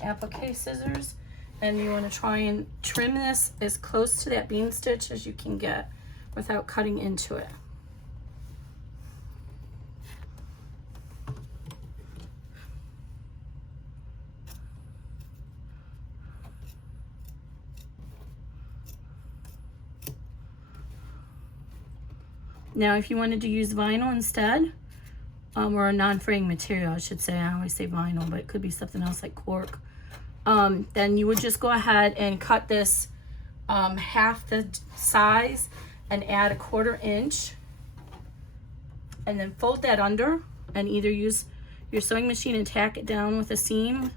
Applique scissors, and you want to try and trim this as close to that bean stitch as you can get without cutting into it. Now if you wanted to use vinyl instead, or a non-fraying material, I should say. I always say vinyl, but it could be something else like cork. Then you would just go ahead and cut this half the size and add 1/4 inch, and then fold that under, and either use your sewing machine and tack it down with a seam,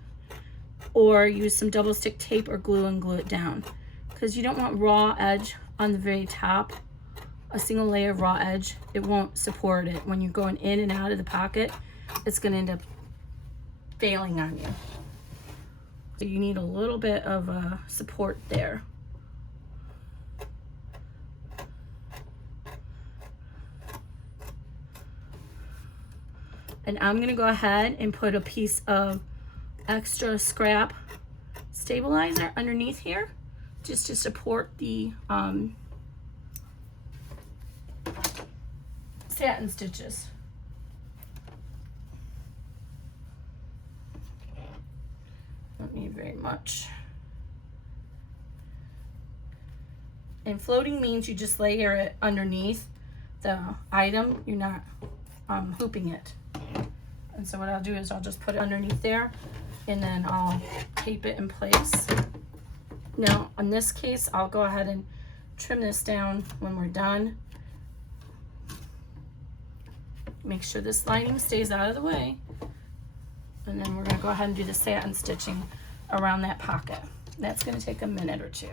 or use some double stick tape or glue and glue it down, because you don't want raw edge on the very top. A single layer of raw edge, it won't support it. When you're going in and out of the pocket, it's going to end up failing on you. So you need a little bit of support there. And I'm going to go ahead and put a piece of extra scrap stabilizer underneath here, just to support the satin stitches. don't need very much. And floating means you just layer it underneath the item. You're not hooping it. And so what I'll do is I'll just put it underneath there, and then I'll tape it in place. Now, in this case, I'll go ahead and trim this down when we're done. Make sure this lining stays out of the way. And then we're gonna go ahead and do the satin stitching around that pocket. That's gonna take a minute or two.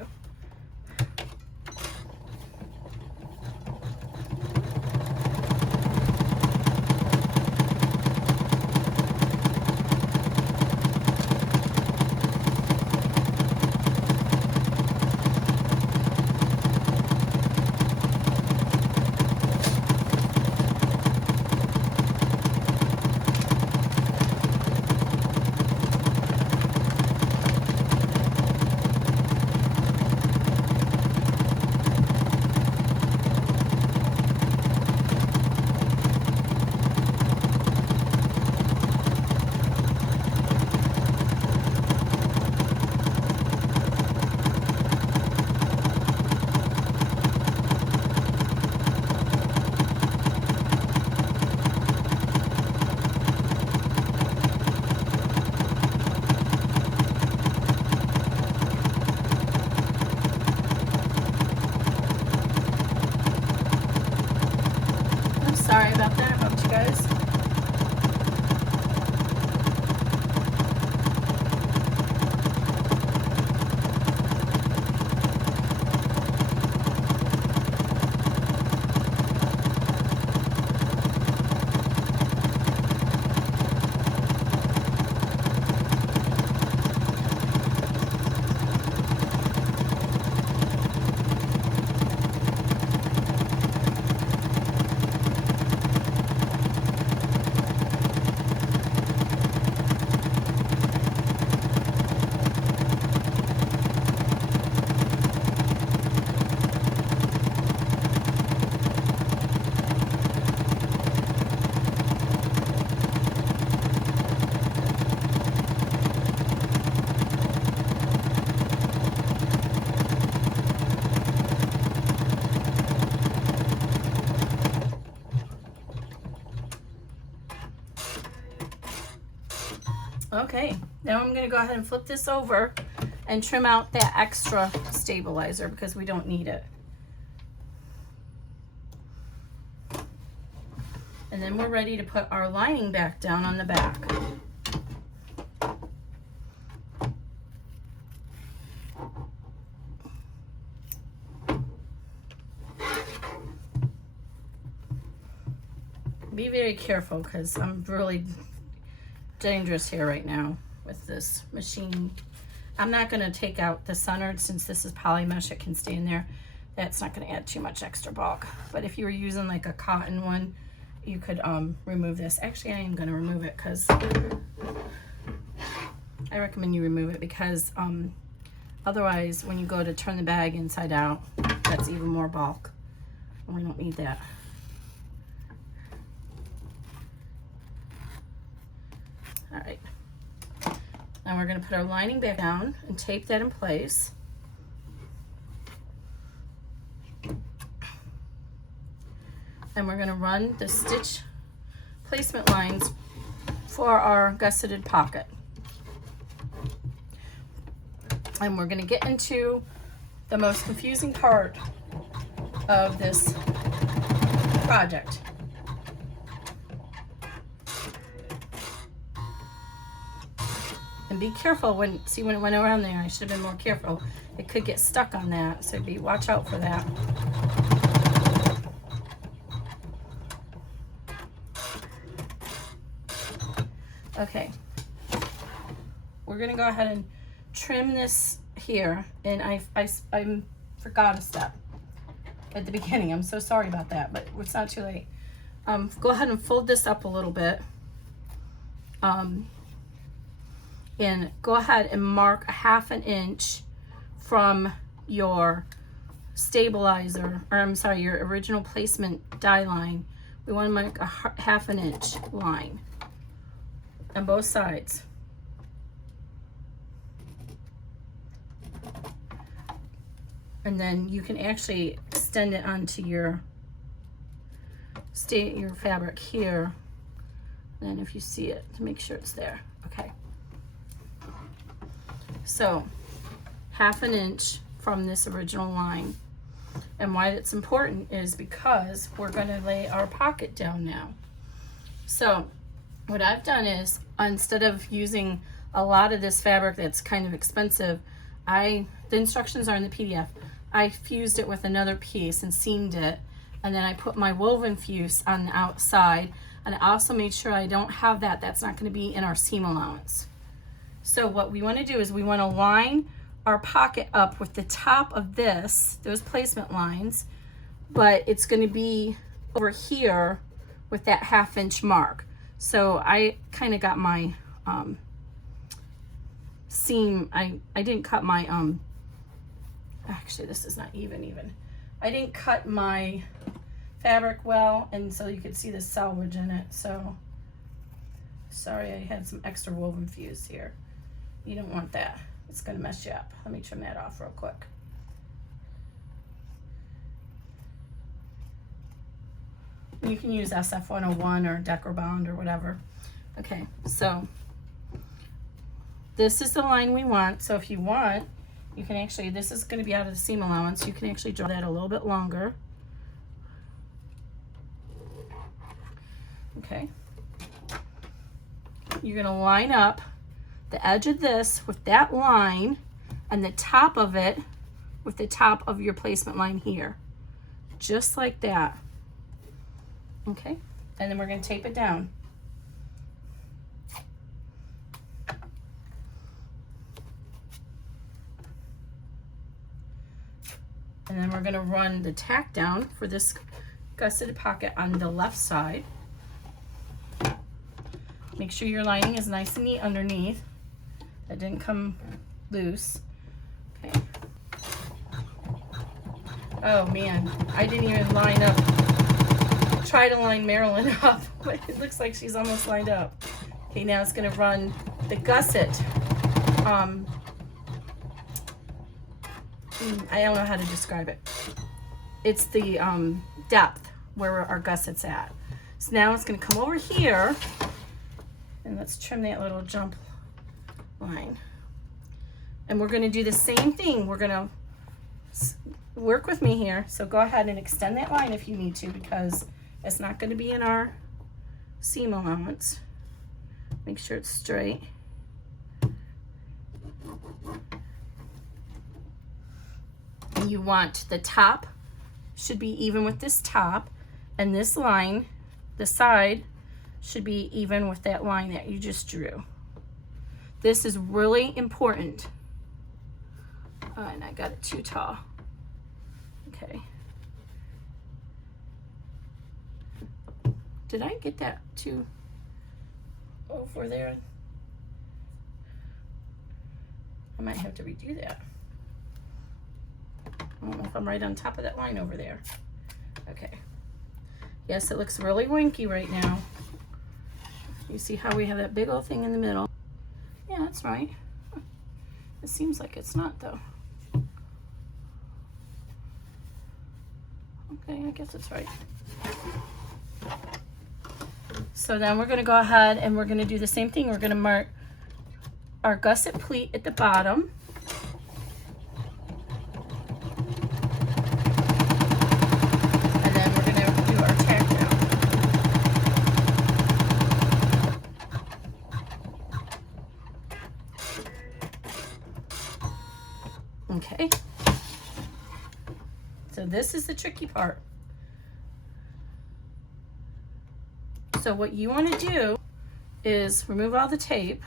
Sorry about that, I bumped you guys. Okay, now I'm gonna go ahead and flip this over and trim out that extra stabilizer because we don't need it. And then we're ready to put our lining back down on the back. Be very careful because I'm really dangerous here right now with this machine. I'm not going to take out the center since this is poly mesh. It can stay in there. That's not going to add too much extra bulk. But if you were using like a cotton one, you could remove this. Actually, I am going to remove it because I recommend you remove it because otherwise when you go to turn the bag inside out, that's even more bulk. And we don't need that. All right, now we're going to put our lining back down and tape that in place. And we're going to run the stitch placement lines for our gusseted pocket. And we're going to get into the most confusing part of this project. And be careful when it went around there. I should have been more careful. It could get stuck on that, so watch out for that. Okay, we're gonna go ahead and trim this here, and I forgot a step at the beginning. I'm so sorry about that, but it's not too late. Go ahead and fold this up a little bit. And go ahead and mark a 1/2 inch from your stabilizer, or I'm sorry, your original placement die line. We want to mark a 1/2 inch line on both sides. And then you can actually extend it onto your fabric here. And if you see it, to make sure it's there. Okay. So 1/2 inch from this original line. And why that's important is because we're going to lay our pocket down now. So what I've done is, instead of using a lot of this fabric that's kind of expensive, the instructions are in the PDF. I fused it with another piece and seamed it, and then I put my woven fuse on the outside, and I also made sure I don't have that. That's not going to be in our seam allowance. So what we want to do is we want to line our pocket up with the top of those placement lines, but it's going to be over here with that 1/2 inch mark. So I kind of got my seam, I didn't cut my actually this is not even. I didn't cut my fabric well, and so you could see the selvage in it. So sorry, I had some extra woven fuse here. You don't want that. It's going to mess you up. Let me trim that off real quick. You can use SF101 or Decor Bond or whatever. Okay, so this is the line we want. So if you want, you can actually, this is going to be out of the seam allowance. You can actually draw that a little bit longer. Okay. You're going to line up the edge of this with that line and the top of it with the top of your placement line here. Just like that. Okay, and then we're going to tape it down. And then we're going to run the tack down for this gusseted pocket on the left side. Make sure your lining is nice and neat underneath. That didn't come loose. Okay. Oh man, I didn't even line up. Try to line Marilyn up, but it looks like she's almost lined up. Okay, now it's going to run the gusset. I don't know how to describe it. It's the depth where our gusset's at. So now it's going to come over here, and let's trim that little jump line. And we're going to do the same thing. We're going to work with me here. So go ahead and extend that line if you need to, because it's not going to be in our seam allowance. Make sure it's straight. And you want the top should be even with this top, and this line, the side, should be even with that line that you just drew. This is really important. Oh, and I got it too tall. Okay. Did I get that too over there? I might have to redo that. I don't know if I'm right on top of that line over there. Okay. Yes, it looks really winky right now. You see how we have that big old thing in the middle? Yeah, that's right. It seems like it's not though. Okay, I guess it's right. So then we're going to go ahead and we're going to do the same thing. We're going to mark our gusset pleat at the bottom. And then we're going to do our tack down. Okay. So this is the tricky part. So what you want to do is remove all the tape.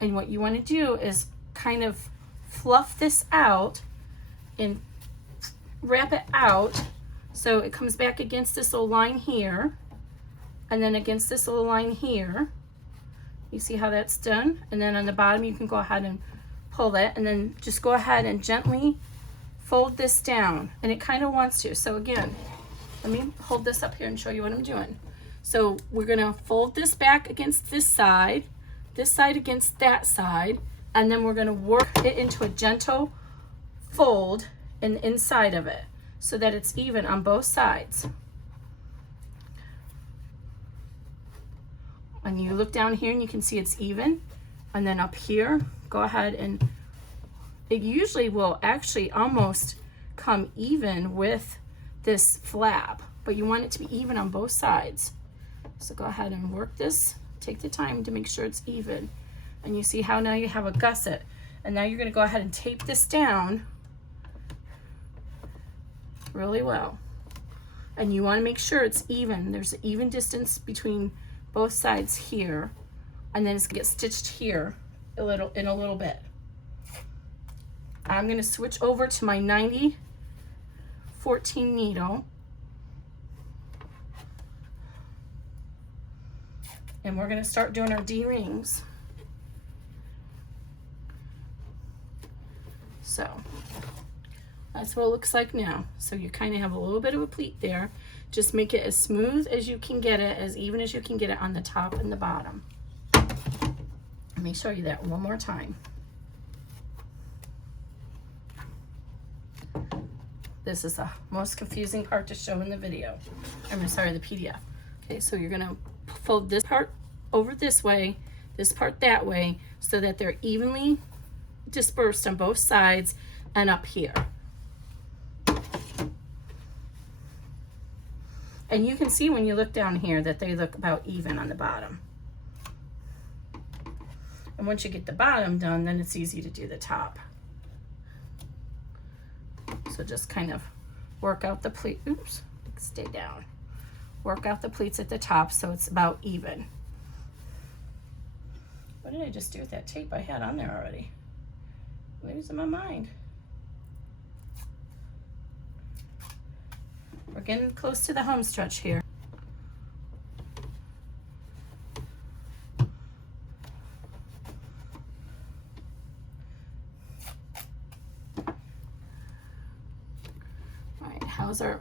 And what you want to do is kind of fluff this out and wrap it out so it comes back against this little line here and then against this little line here. You see how that's done? And then on the bottom you can go ahead and pull that, and then just go ahead and gently fold this down, and it kind of wants to. So again, let me hold this up here and show you what I'm doing. So we're gonna fold this back against this side against that side, and then we're gonna work it into a gentle fold in the inside of it so that it's even on both sides. And you look down here and you can see it's even. And then up here, go ahead and it usually will actually almost come even with this flap, but you want it to be even on both sides. So go ahead and work this. Take the time to make sure it's even. And you see how now you have a gusset. And now you're gonna go ahead and tape this down really well. And you wanna make sure it's even. There's an even distance between both sides here. And then it's gonna get stitched here in a little bit. I'm gonna switch over to my 90-14 needle. And we're gonna start doing our D-rings. So that's what it looks like now. So you kind of have a little bit of a pleat there. Just make it as smooth as you can get it, as even as you can get it on the top and the bottom. Let me show you that one more time. This is the most confusing part to show in the video. I'm sorry, the PDF. Okay, so you're gonna fold this part over this way, this part that way, so that they're evenly dispersed on both sides and up here. And you can see when you look down here that they look about even on the bottom. And once you get the bottom done, then it's easy to do the top. So just kind of work out the pleat, oops, stay down. Work out the pleats at the top so it's about even. What did I just do with that tape I had on there already? I'm losing my mind. We're getting close to the home stretch here. All right, how's our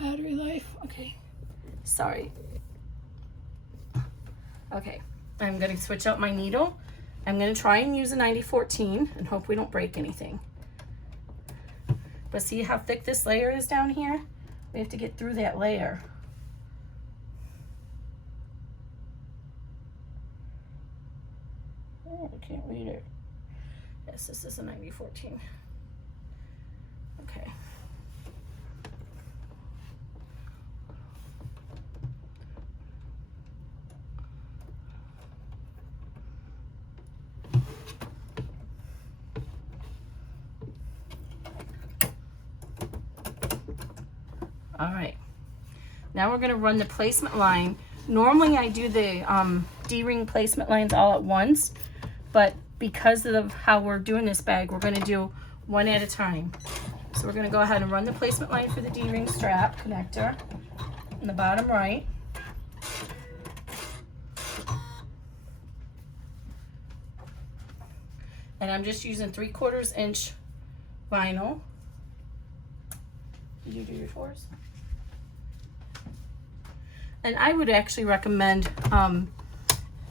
battery life? Okay, sorry. Okay, I'm gonna switch out my needle. I'm gonna try and use a 90-14 and hope we don't break anything. But see how thick this layer is down here? We have to get through that layer. Oh, I can't read it. Yes, this is a 90-14. Okay. All right, now we're gonna run the placement line. Normally I do the D-ring placement lines all at once, but because of how we're doing this bag, we're gonna do one at a time. So we're gonna go ahead and run the placement line for the D-ring strap connector in the bottom right. And I'm just using 3/4 inch vinyl. Did you do your 4s? And I would actually recommend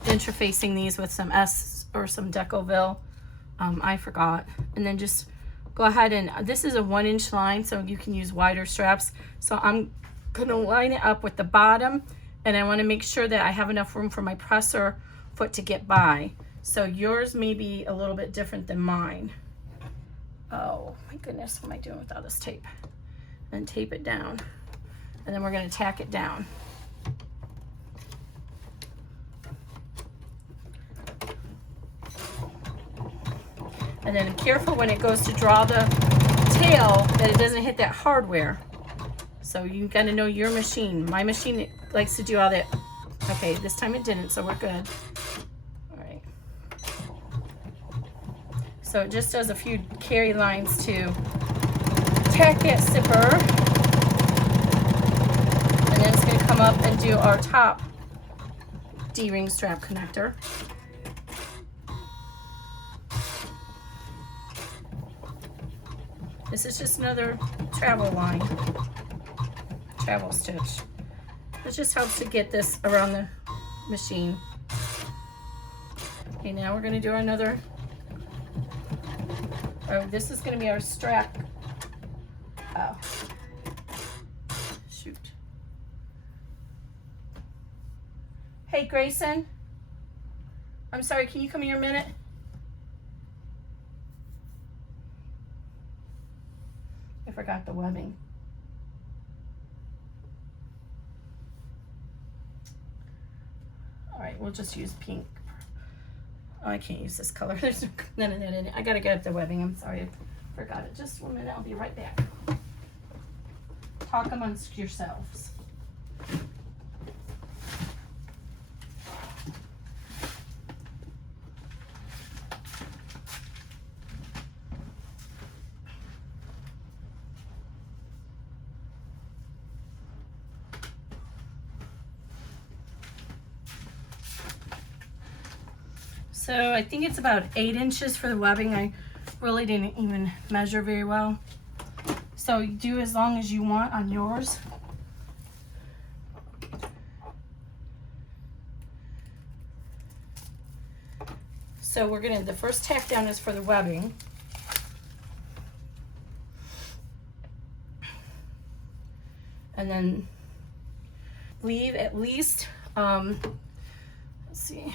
interfacing these with some S or some Decoville. I forgot. And then just go ahead and, this is a 1-inch line, so you can use wider straps. So I'm gonna line it up with the bottom, and I wanna make sure that I have enough room for my presser foot to get by. So yours may be a little bit different than mine. Oh my goodness, what am I doing with all this tape? And tape it down. And then we're gonna tack it down. And then careful when it goes to draw the tail that it doesn't hit that hardware. So you gotta know your machine. My machine likes to do all that. Okay, this time it didn't, so we're good. All right. So it just does a few carry lines to tack that zipper. And then it's gonna come up and do our top D-ring strap connector. This is just another travel line, travel stitch. It just helps to get this around the machine. Okay, now we're gonna do another, oh, this is gonna be our strap. Oh, shoot. Hey, Grayson. I'm sorry, can you come here a minute? I forgot the webbing. All right, we'll just use pink. Oh, I can't use this color. There's none of that in it. I gotta get up the webbing. I'm sorry, I forgot it. Just 1 minute, I'll be right back. Talk amongst yourselves. So I think it's about 8 inches for the webbing. I really didn't even measure very well. So you do as long as you want on yours. So we're gonna, the first tack down is for the webbing. And then leave at least, let's see.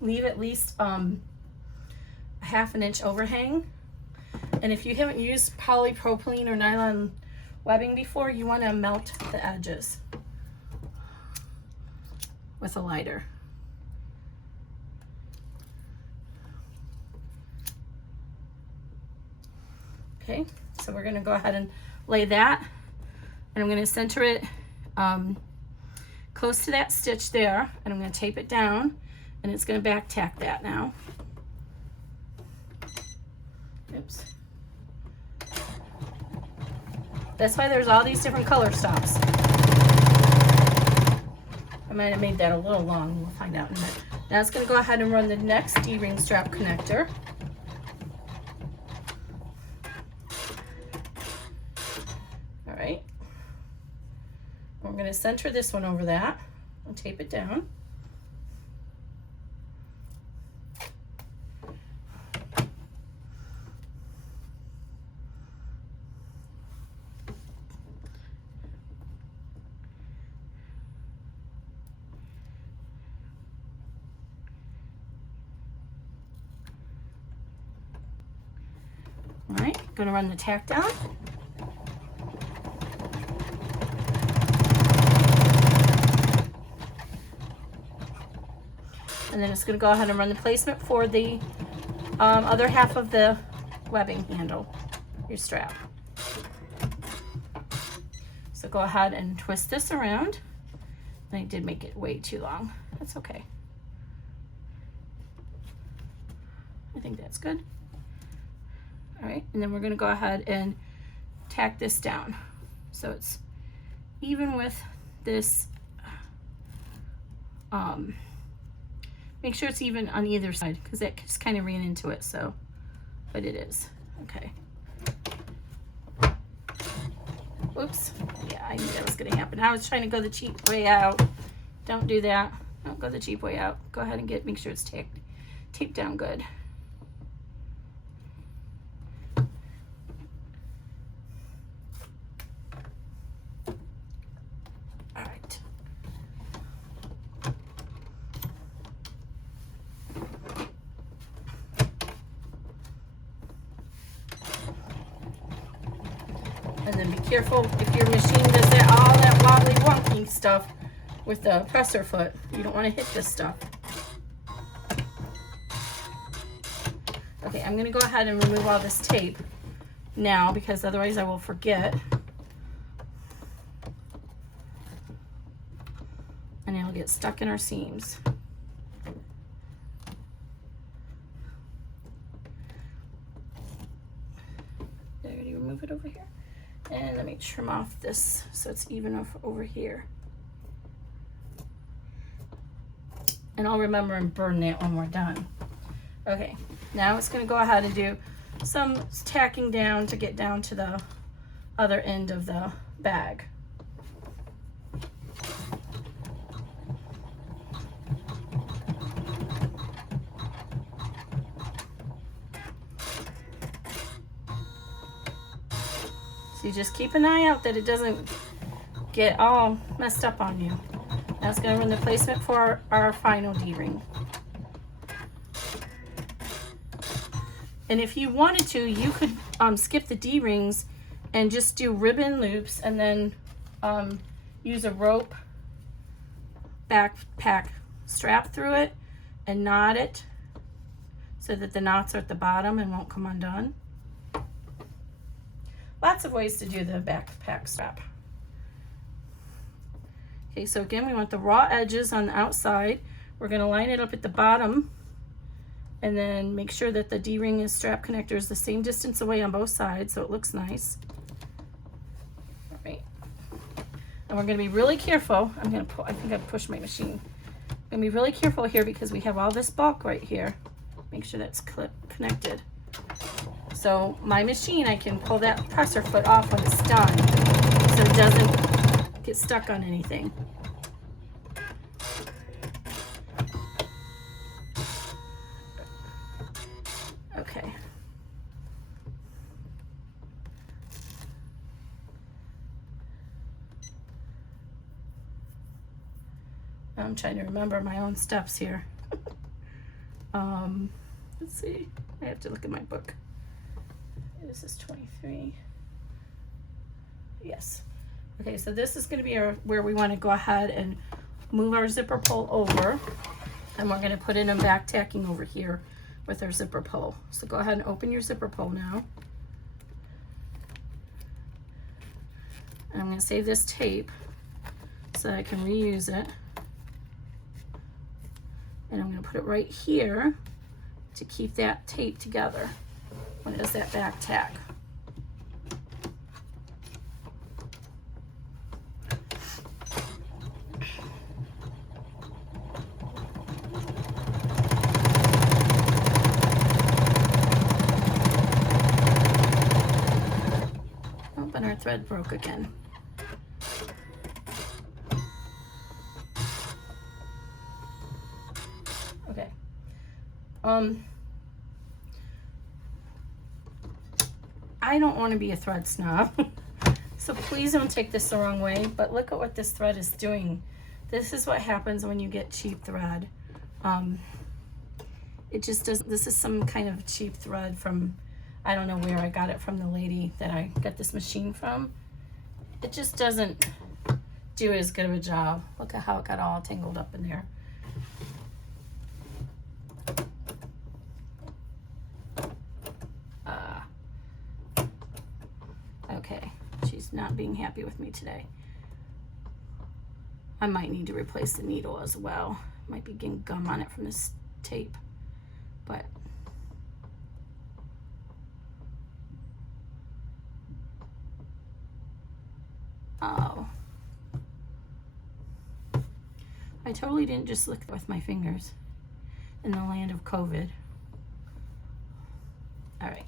Leave at least a 1/2 inch overhang. And if you haven't used polypropylene or nylon webbing before, you want to melt the edges with a lighter. Okay, so we're going to go ahead and lay that, and I'm going to center it close to that stitch there, and I'm going to tape it down. And it's going to back tack that now. Oops. That's why there's all these different color stops. I might have made that a little long. We'll find out in a minute. Now it's going to go ahead and run the next D-ring strap connector. All right. We're going to center this one over that and tape it down. All right, going to run the tack down. And then it's going to go ahead and run the placement for the other half of the webbing handle, your strap. So go ahead and twist this around. I did make it way too long. That's okay. I think that's good. All right, and then we're going to go ahead and tack this down so it's even with this. Make sure it's even on either side because that just kind of ran into it. So, but it is okay. Oops. Yeah, I knew that was going to happen. I was trying to go the cheap way out. Don't do that. Don't go the cheap way out. Go ahead and make sure it's taped down good. And then be careful if your machine does all that wobbly wonky stuff with the presser foot. You don't want to hit this stuff. Okay, I'm going to go ahead and remove all this tape now because otherwise I will forget. And it'll get stuck in our seams. Did I already remove it over here? And let me trim off this so it's even off over here. And I'll remember and burn that when we're done. Okay, now it's going to go ahead and do some tacking down to get down to the other end of the bag. So you just keep an eye out that it doesn't get all messed up on you. That's going to run the placement for our final D-ring. And if you wanted to, you could skip the D-rings and just do ribbon loops and then use a rope backpack strap through it and knot it so that the knots are at the bottom and won't come undone. Lots of ways to do the backpack strap. Okay, so again, we want the raw edges on the outside. We're going to line it up at the bottom and then make sure that the D-ring and strap connector is the same distance away on both sides so it looks nice. All right. And we're going to be really careful. I think I've pushed my machine. I'm going to be really careful here because we have all this bulk right here. Make sure that's connected. So my machine, I can pull that presser foot off when it's done so it doesn't get stuck on anything. Okay. I'm trying to remember my own steps here. Let's see. I have to look at my book. This is 23. Yes. Okay, so this is going to be where we want to go ahead and move our zipper pull over, and we're going to put in a back tacking over here with our zipper pull. So go ahead and open your zipper pull now. And I'm going to save this tape so that I can reuse it. And I'm going to put it right here to keep that tape together when it does that back tack. Oh, and our thread broke again. Okay. I don't want to be a thread snob, so please don't take this the wrong way, but look at what this thread is doing. This is what happens when you get cheap thread. It just doesn't, this is some kind of cheap thread from, I don't know where I got it from, the lady that I got this machine from. It just doesn't do as good of a job. Look at how it got all tangled up in there. Okay, she's not being happy with me today. I might need to replace the needle as well. Might be getting gum on it from this tape, but oh, I totally didn't just lick with my fingers in the land of COVID. All right.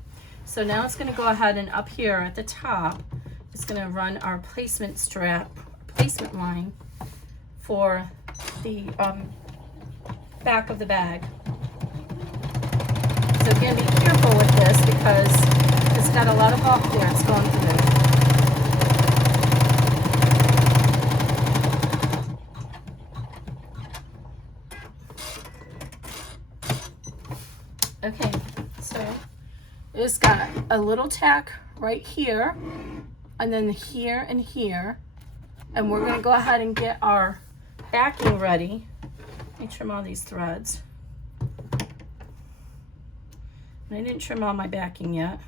So now it's going to go ahead and up here at the top, it's going to run our placement line for the back of the bag. So again, be careful with this because it's got a lot of bulk there it's going through. Okay, so it's got a little tack right here, and then here and here, and we're going to go ahead and get our backing ready. Let me trim all these threads. And I didn't trim all my backing yet.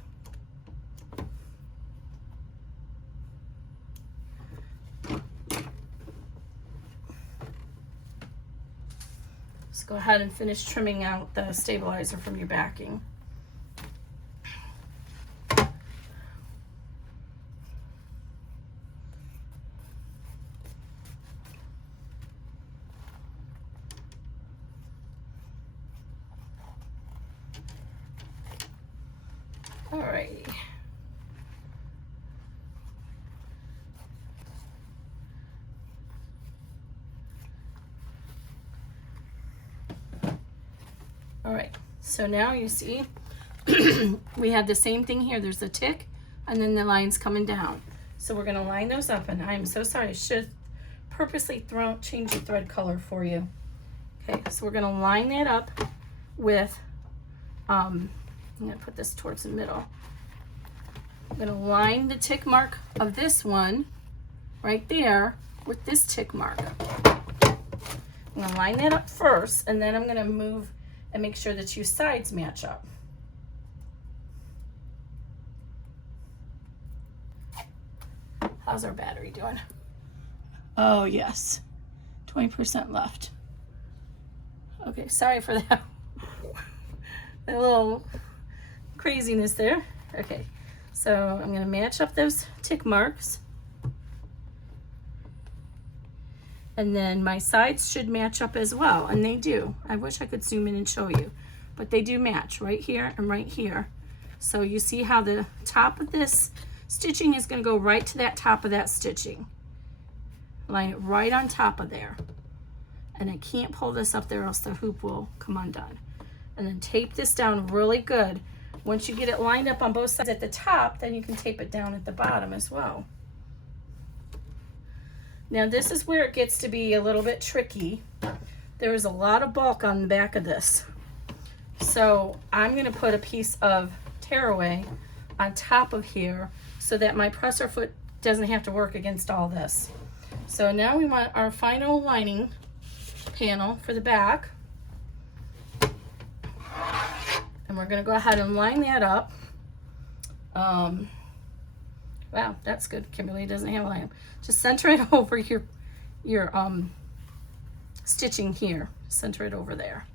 Let's go ahead and finish trimming out the stabilizer from your backing. Alrighty. So now you see we have the same thing here. There's a tick and then the lines coming down. So we're gonna line those up, and I'm so sorry, I should purposely change the thread color for you. Okay, so we're gonna line that up with, I'm gonna put this towards the middle. I'm gonna line the tick mark of this one right there with this tick mark. I'm gonna line that up first, and then I'm gonna move and make sure the two sides match up. How's our battery doing? Oh yes, 20% left. Okay, sorry for that. A little craziness there. Okay, so I'm gonna match up those tick marks. And then my sides should match up as well, and they do. I wish I could zoom in and show you, but they do match right here and right here. So you see how the top of this stitching is gonna go right to that top of that stitching. Line it right on top of there. And I can't pull this up there, else the hoop will come undone. And then tape this down really good. Once you get it lined up on both sides at the top, then you can tape it down at the bottom as well. Now this is where it gets to be a little bit tricky. There is a lot of bulk on the back of this. So I'm gonna put a piece of tearaway on top of here so that my presser foot doesn't have to work against all this. So now we want our final lining panel for the back. And we're gonna go ahead and line that up. Wow, that's good. Kimberly doesn't have a line. Just center it over your stitching here. Center it over there.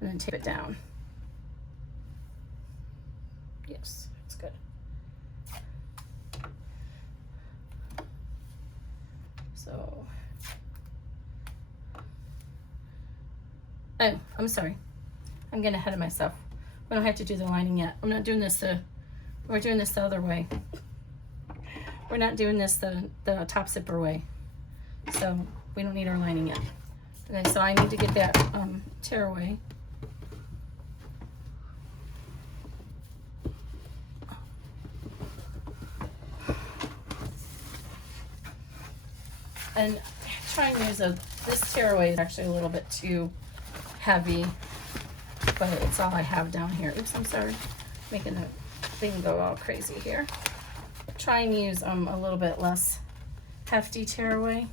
And then tape it down. Yes, that's good. So, oh, I'm sorry. I'm getting ahead of myself. We don't have to do the lining yet. I'm not doing this we're doing this the other way. We're not doing this the top zipper way. So we don't need our lining yet. Okay, so I need to get that tearaway. And try and use this tearaway is actually a little bit too heavy, but it's all I have down here. Oops, I'm sorry. Making the thing go all crazy here. Try and use a little bit less hefty tearaway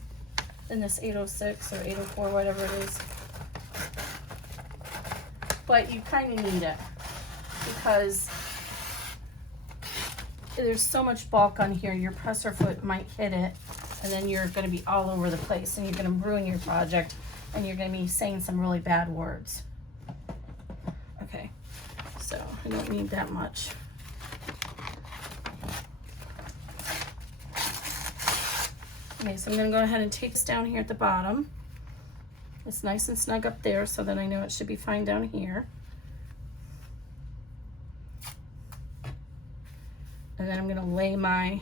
than this 806 or 804, whatever it is. But you kind of need it because there's so much bulk on here, your presser foot might hit it, and then you're going to be all over the place, and you're going to ruin your project, and you're going to be saying some really bad words. Okay, so I don't need that much. Okay, so I'm going to go ahead and take this down here at the bottom. It's nice and snug up there, so then I know it should be fine down here. And then I'm going to lay my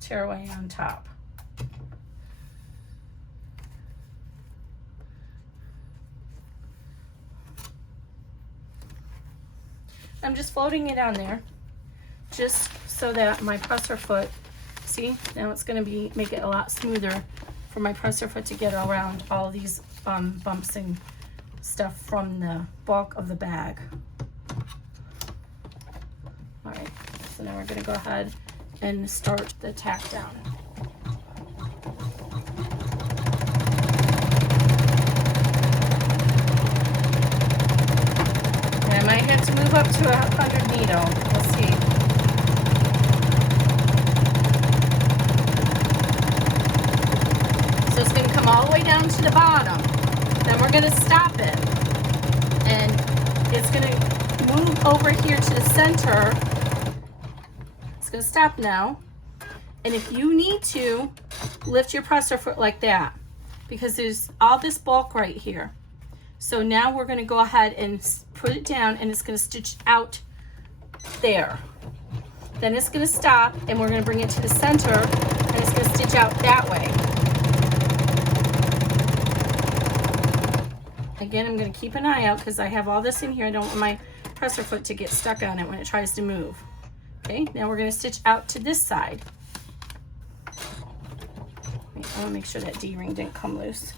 tearaway on top. I'm just floating it on there just so that my presser foot, see, now it's going to make it a lot smoother for my presser foot to get around all these bumps and stuff from the bulk of the bag. All right, so now we're going to go ahead and start the tack down. And I might have to move up to 100 needle. We'll see. So it's going to come all the way down to the bottom. Then we're going to stop it. And it's going to move over here to the center. It's going to stop now. And if you need to, lift your presser foot like that, because there's all this bulk right here. So now we're going to go ahead and put it down, and it's going to stitch out there. Then it's going to stop, and we're going to bring it to the center, and it's going to stitch out that way. Again, I'm going to keep an eye out because I have all this in here. I don't want my presser foot to get stuck on it when it tries to move. Okay, now we're going to stitch out to this side. I want to make sure that D-ring didn't come loose.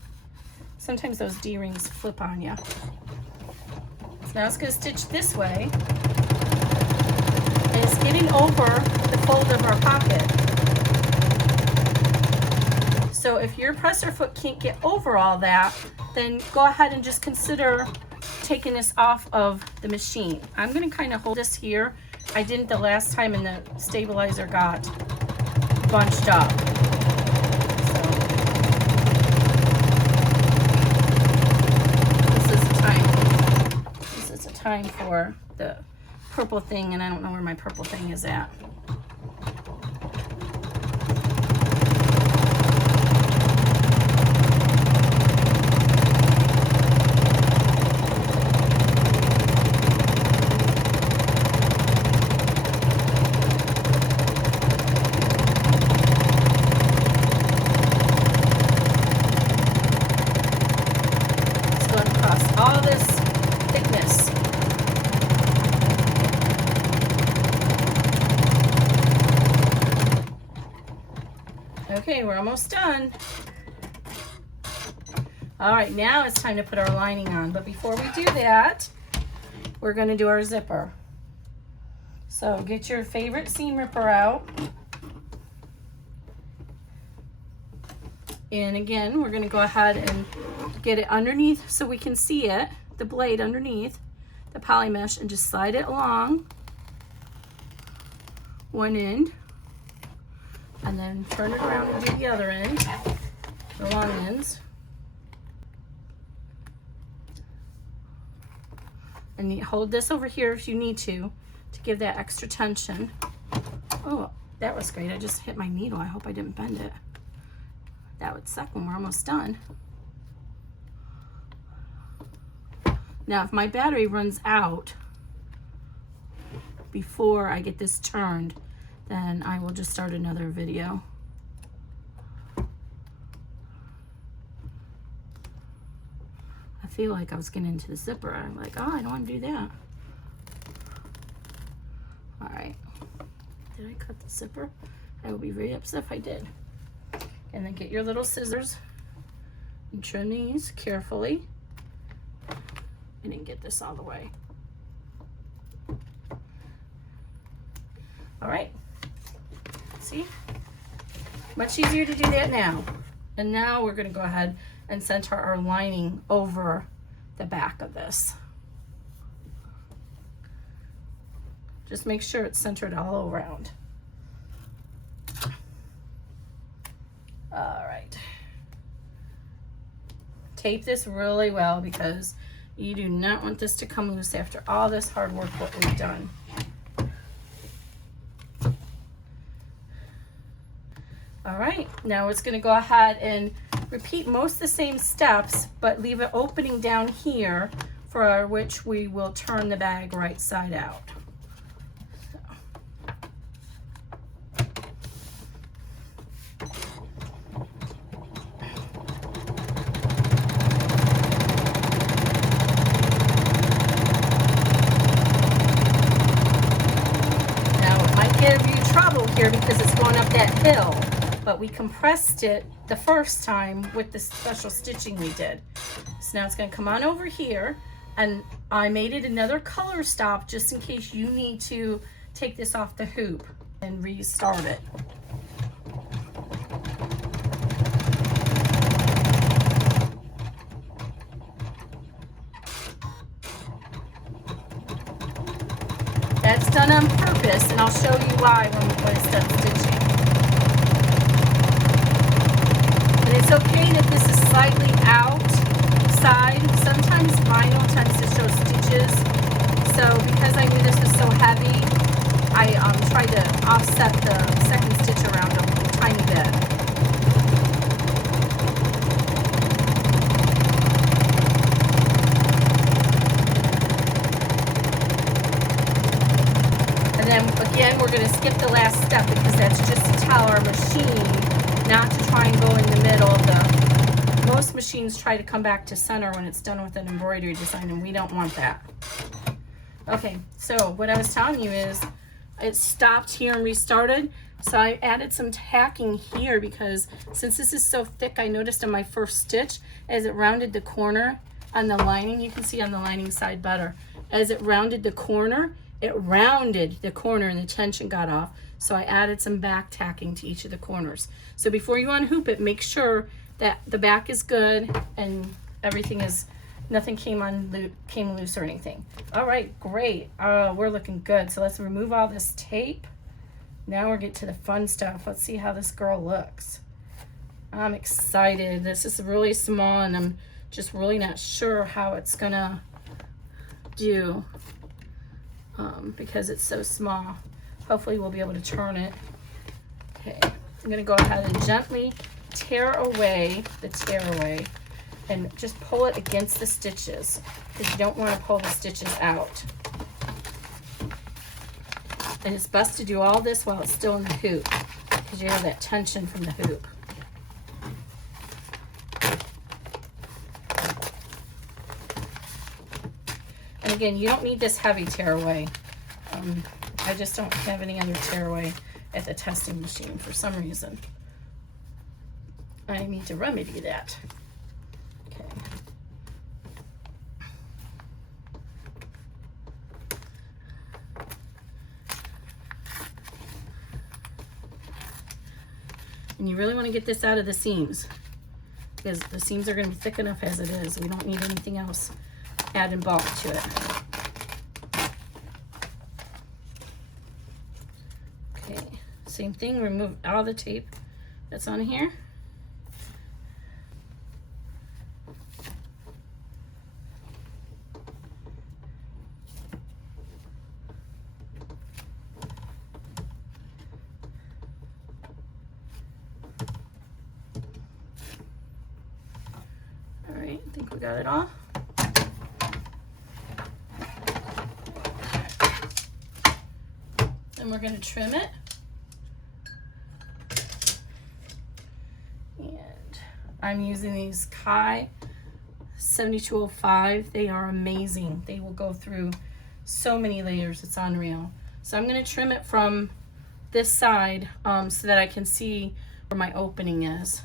Sometimes those D-rings flip on you. So now it's going to stitch this way. And it's getting over the fold of our pocket. So if your presser foot can't get over all that, then go ahead and just consider taking this off of the machine. I'm going to kind of hold this here. I didn't the last time and the stabilizer got bunched up. So this is a time for the purple thing, and I don't know where my purple thing is at. All this thickness. Okay, we're almost done. All right, now it's time to put our lining on. But before we do that, we're going to do our zipper. So get your favorite seam ripper out. And again, we're going to go ahead and get it underneath so we can see it, the blade underneath the poly mesh, and just slide it along one end, and then turn it around and do the other end, the long ends. And you hold this over here if you need to give that extra tension. Oh, that was great. I just hit my needle. I hope I didn't bend it. That would suck when we're almost done. Now, if my battery runs out before I get this turned, then I will just start another video. I feel like I was getting into the zipper. I'm like, oh, I don't want to do that. All right. Did I cut the zipper? I will be very upset if I did. And then get your little scissors and trim these carefully. And then get this all the way. All right. See? Much easier to do that now. And now we're going to go ahead and center our lining over the back of this. Just make sure it's centered all around. All right. Tape this really well because you do not want this to come loose after all this hard work what we've done. All right, now it's going to go ahead and repeat most of the same steps, but leave an opening down here for which we will turn the bag right side out. Here because it's going up that hill, but we compressed it the first time with the special stitching we did. So now it's going to come on over here, and I made it another color stop just in case you need to take this off the hoop and restart it. That's done on purpose, and I'll show you why when it's done stitching. And it's okay that this is slightly outside. Sometimes vinyl tends to show stitches. So because I knew this was so heavy, I tried to offset the second stitch around a tiny bit. And then again, we're going to skip the last step because that's just to tell our machine not to try and go in the middle of the most machines try to come back to center when it's done with an embroidery design, and we don't want that. Okay, so what I was telling you is it stopped here and restarted. So I added some tacking here because since this is so thick, I noticed in my first stitch, as it rounded the corner on the lining, you can see on the lining side better, as it rounded the corner, it rounded the corner and the tension got off. So I added some back tacking to each of the corners. So before you unhoop it, make sure that the back is good and everything is, nothing came loose or anything. All right, great. We're looking good. So let's remove all this tape. Now we're getting to the fun stuff. Let's see how this girl looks. I'm excited. This is really small and I'm just really not sure how it's gonna do because it's so small. Hopefully we'll be able to turn it. Okay, I'm gonna go ahead and gently tear away the tear away and just pull it against the stitches because you don't want to pull the stitches out. And it's best to do all this while it's still in the hoop because you have that tension from the hoop. And again, you don't need this heavy tear away. I just don't have any other tear away at the testing machine for some reason. I need to remedy that. Okay. And you really want to get this out of the seams because the seams are going to be thick enough as it is. We don't need anything else adding bulk to it. Okay, same thing, remove all the tape that's on here. All right, I think we got it all. And we're going to trim it. And I'm using these Kai 7205. They are amazing. They will go through so many layers. It's unreal. So I'm going to trim it from this side so that I can see where my opening is.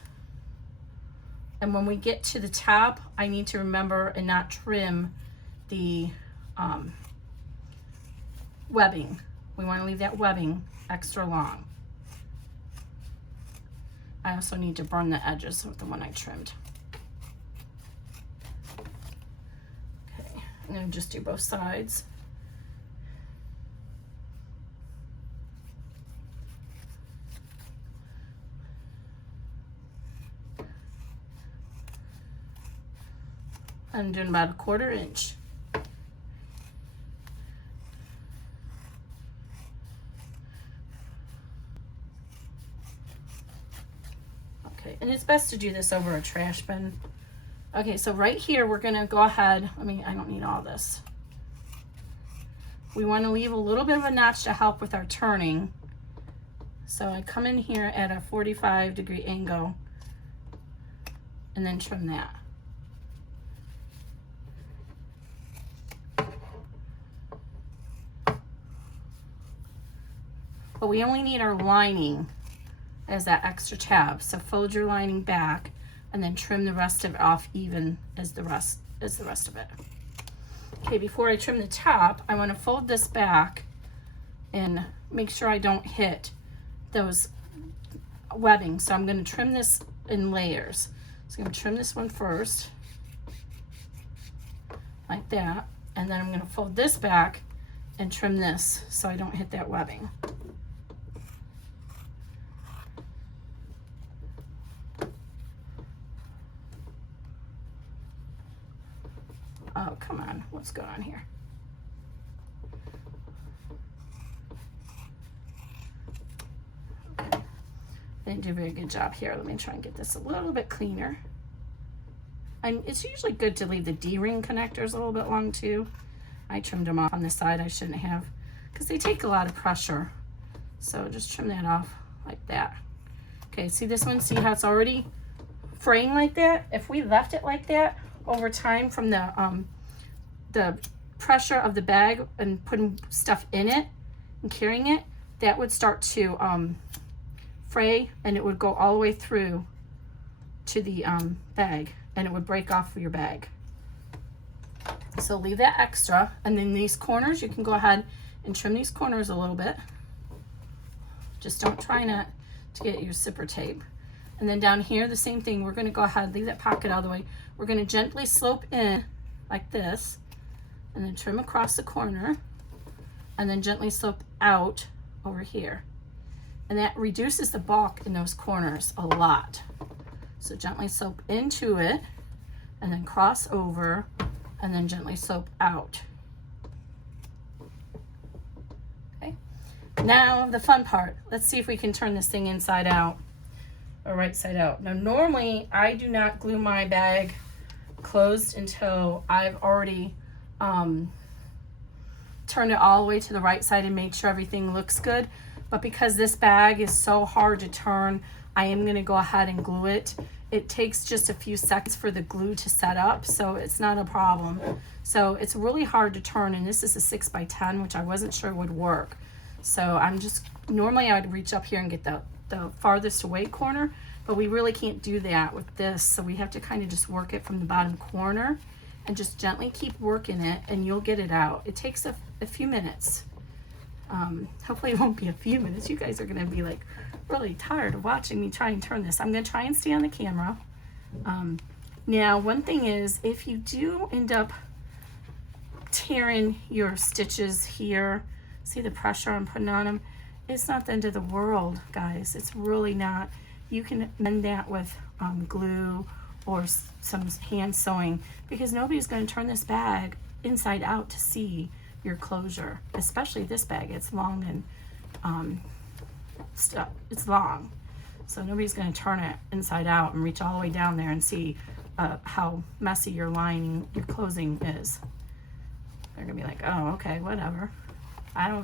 And when we get to the top, I need to remember and not trim the webbing. We want to leave that webbing extra long. I also need to burn the edges of the one I trimmed. Okay, I'm going to just do both sides. I'm doing about a 1/4 inch. Okay, and it's best to do this over a trash bin. Okay, so right here we're gonna go ahead, I don't need all this. We wanna leave a little bit of a notch to help with our turning. So I come in here at a 45-degree angle and then trim that. But we only need our lining as that extra tab. So fold your lining back and then trim the rest of it off even as the rest of it. Okay, before I trim the top, I want to fold this back and make sure I don't hit those webbing. So I'm going to trim this in layers. So I'm going to trim this one first, like that, and then I'm going to fold this back and trim this so I don't hit that webbing. Oh, come on, what's going on here? Okay. Didn't do a very good job here. Let me try and get this a little bit cleaner. And it's usually good to leave the D-ring connectors a little bit long too. I trimmed them off on the side I shouldn't have because they take a lot of pressure. So just trim that off like that. Okay, see this one? See how it's already fraying like that, if we left it like that over time from the pressure of the bag and putting stuff in it and carrying it, that would start to fray, and it would go all the way through to the bag, and it would break off of your bag. So leave that extra, and then these corners, you can go ahead and trim these corners a little bit. Just don't try not to get your zipper tape. And then down here, the same thing. We're going to go ahead, leave that pocket out of the way. We're going to gently slope in like this, and then trim across the corner, and then gently slope out over here. And that reduces the bulk in those corners a lot. So gently slope into it, and then cross over, and then gently slope out. Okay. Now the fun part. Let's see if we can turn this thing inside out or right side out. Now normally I do not glue my bag closed until I've already turned it all the way to the right side and made sure everything looks good. But because this bag is so hard to turn, I am going to go ahead and glue it. It takes just a few seconds for the glue to set up, so it's not a problem. So it's really hard to turn, and this is a 6x10, which I wasn't sure would work. So I'm just, normally I would reach up here and get the farthest away corner, but we really can't do that with this. So we have to kind of just work it from the bottom corner and just gently keep working it, and you'll get it out. It takes a few minutes. Hopefully it won't be a few minutes. You guys are gonna be like really tired of watching me try and turn this. I'm gonna try and stay on the camera. Now, one thing is, if you do end up tearing your stitches here, see the pressure I'm putting on them? It's not the end of the world, guys. It's really not. You can mend that with glue or some hand sewing, because nobody's going to turn this bag inside out to see your closure, especially this bag. It's long and stuff. It's long, so nobody's going to turn it inside out and reach all the way down there and see how messy your lining, your closing is. They're gonna be like, oh, okay, whatever.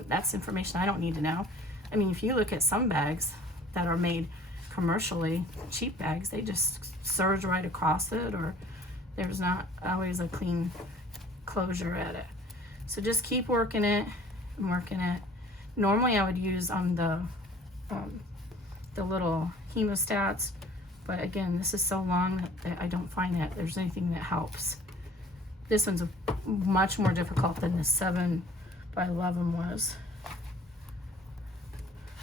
That's information I don't need to know. I mean, if you look at some bags that are made commercially, cheap bags, they just serge right across it, or there's not always a clean closure at it. So just keep working it and working it. Normally I would use the little hemostats, but again, this is so long that I don't find that there's anything that helps. This one's much more difficult than the 7x11 was.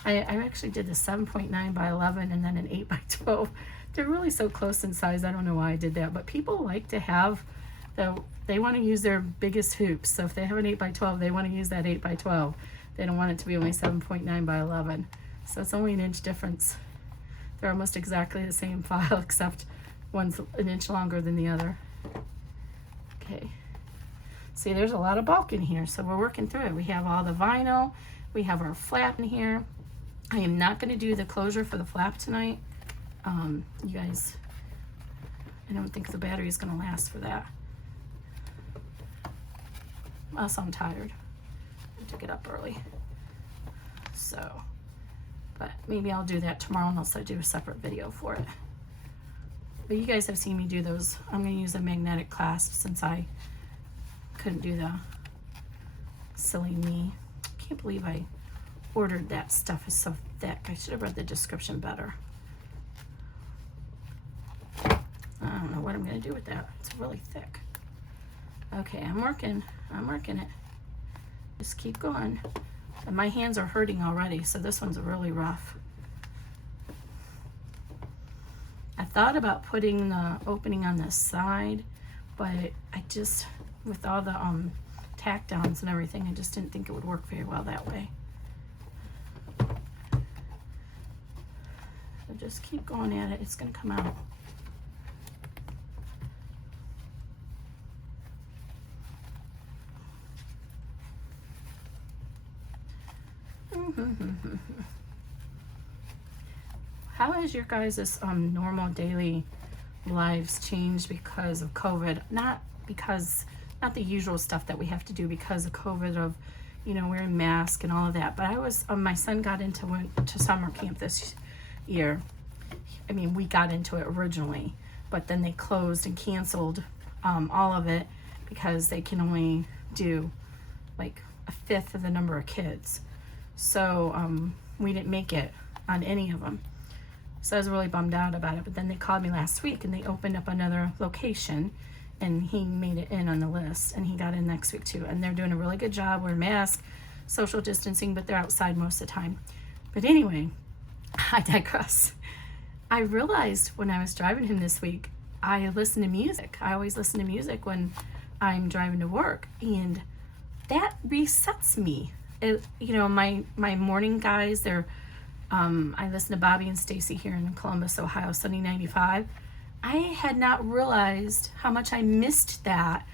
I actually did the 7.9x11 and then an 8x12. They're really so close in size. I don't know why I did that, but people like to have they want to use their biggest hoops. So if they have an 8x12, they want to use that 8x12. They don't want it to be only 7.9x11. So it's only an inch difference. They're almost exactly the same file, except one's an inch longer than the other. Okay. See, there's a lot of bulk in here, so we're working through it. We have all the vinyl. We have our flap in here. I am not going to do the closure for the flap tonight. You guys, I don't think the battery is going to last for that. Also, I'm tired. I have to get up early. So, but maybe I'll do that tomorrow and also do a separate video for it. But you guys have seen me do those. I'm going to use a magnetic clasp since I couldn't do the silly me. Can't believe I ordered that stuff. It's so thick. I should have read the description better. I don't know what I'm going to do with that. It's really thick. Okay, I'm working it. Just keep going. And my hands are hurting already, so this one's really rough. I thought about putting the opening on this side, but I just, with all the tack downs and everything, I just didn't think it would work very well that way. So just keep going at it. It's going to come out. How has your guys' normal daily lives changed because of COVID? Not the usual stuff that we have to do because of COVID, of, you know, wearing masks and all of that. But I was, my son went to summer camp this year. I mean, we got into it originally, but then they closed and canceled all of it because they can only do like a fifth of the number of kids. So we didn't make it on any of them. So I was really bummed out about it. But then they called me last week and they opened up another location and he made it in on the list and he got in next week too. And they're doing a really good job wearing masks, social distancing, but they're outside most of the time. But anyway, I digress. I realized when I was driving him this week, I listen to music. I always listen to music when I'm driving to work, and that resets me. You know, my morning guys, they're I listen to Bobby and Stacy here in Columbus, Ohio, Sunny 95. I had not realized how much I missed that,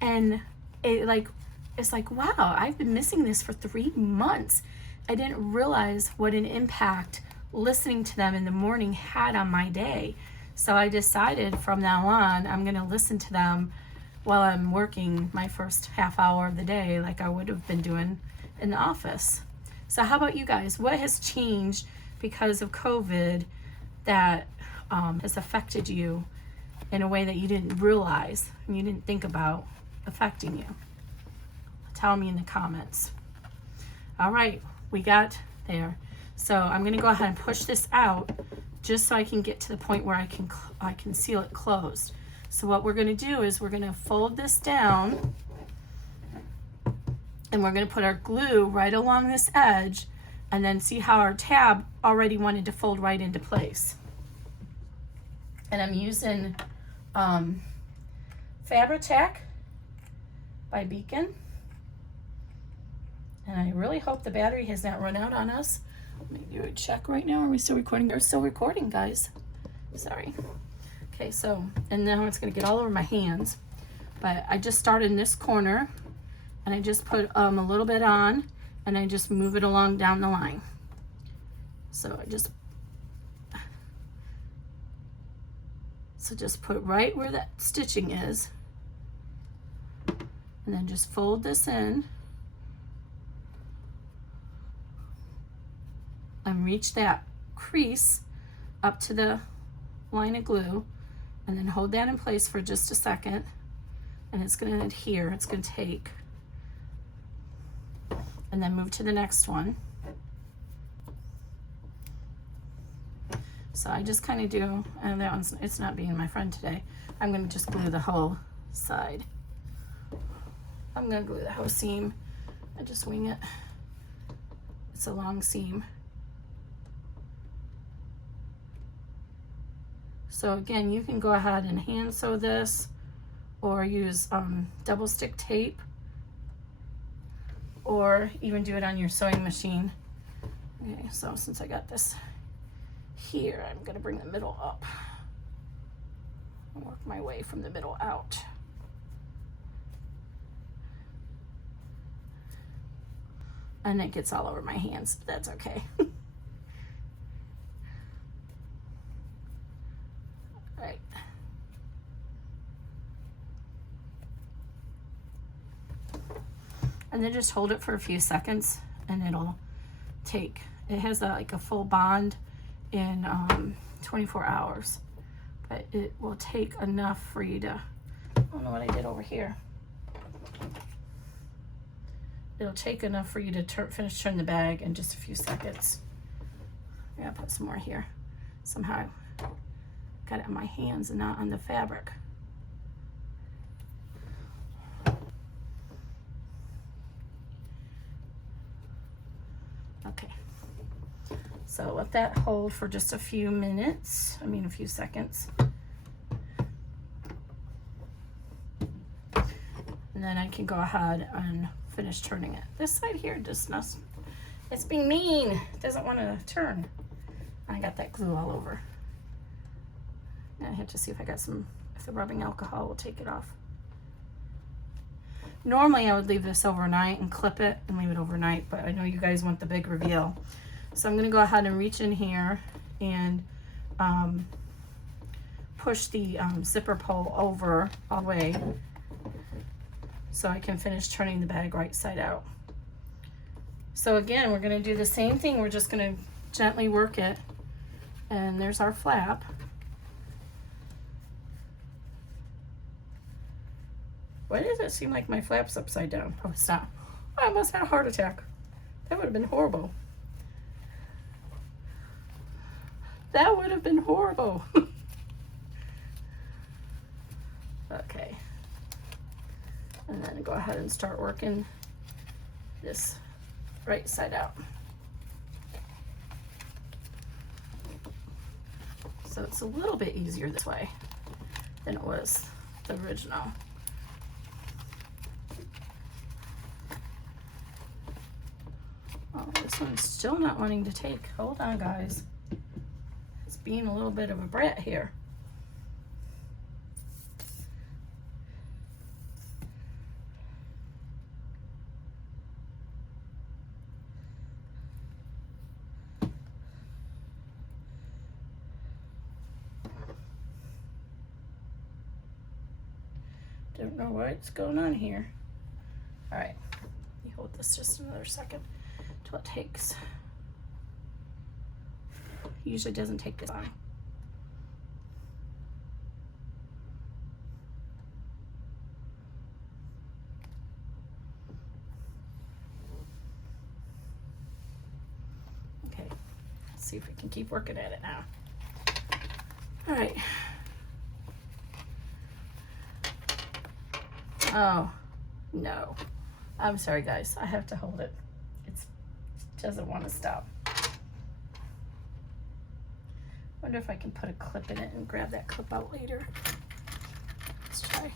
and it's like, wow, I've been missing this for 3 months. I didn't realize what an impact listening to them in the morning had on my day. So I decided from now on, I'm going to listen to them while I'm working my first half hour of the day, like I would have been doing in the office. So how about you guys? What has changed because of COVID that has affected you in a way that you didn't realize and you didn't think about affecting you? Tell me in the comments. All right, we got there. So I'm going to go ahead and push this out just so I can get to the point where I can seal it closed. So what we're going to do is we're going to fold this down and we're going to put our glue right along this edge and then see how our tab already wanted to fold right into place. And I'm using Fabri-Tac by Beacon. And I really hope the battery has not run out on us. Let me do a check right now. Are we still recording? We're still recording, guys. Sorry. Okay, so, and now it's going to get all over my hands. But I just started in this corner, and I just put a little bit on, and I just move it along down the line. So just put right where that stitching is, and then just fold this in. And reach that crease up to the line of glue and then hold that in place for just a second, and it's going to adhere. It's going to take, and then move to the next one. So I just kind of do, and that one's, it's not being my friend today. I'm going to just glue the whole side. I'm going to glue the whole seam. I just wing it. It's a long seam. So again, you can go ahead and hand sew this or use double stick tape or even do it on your sewing machine. Okay, so since I got this here, I'm gonna bring the middle up and work my way from the middle out. And it gets all over my hands, but that's okay. Right. And then just hold it for a few seconds and it'll take, it has like a full bond in 24 hours, but it will take enough for you to, I don't know what I did over here. It'll take enough for you to finish turning the bag in just a few seconds. I'm gonna put some more here. Somehow got it in my hands and not on the fabric. Okay, so let that hold for just a few minutes, a few seconds. And then I can go ahead and finish turning it. This side here just not, it's being mean. It doesn't want to turn. I got that glue all over. I have to see if I got some, if the rubbing alcohol will take it off. Normally I would leave this overnight and clip it and leave it overnight, but I know you guys want the big reveal. So I'm gonna go ahead and reach in here and push the zipper pull over all the way so I can finish turning the bag right side out. So again, we're gonna do the same thing. We're just gonna gently work it, and there's our flap. Why does it seem like my flap's upside down? Oh, it's not. I almost had a heart attack. That would have been horrible. That would have been horrible. Okay. And then go ahead and start working this right side out. So it's a little bit easier this way than it was the original. Oh, this one's still not wanting to take. Hold on, guys. It's being a little bit of a brat here. Don't know what's going on here. All right, let me hold this just another second till it takes. Usually doesn't take this long. Okay, let's see if we can keep working at it now. All right. Oh, no. I'm sorry, guys. I have to hold it. It doesn't want to stop. Wonder if I can put a clip in it and grab that clip out later. Let's try.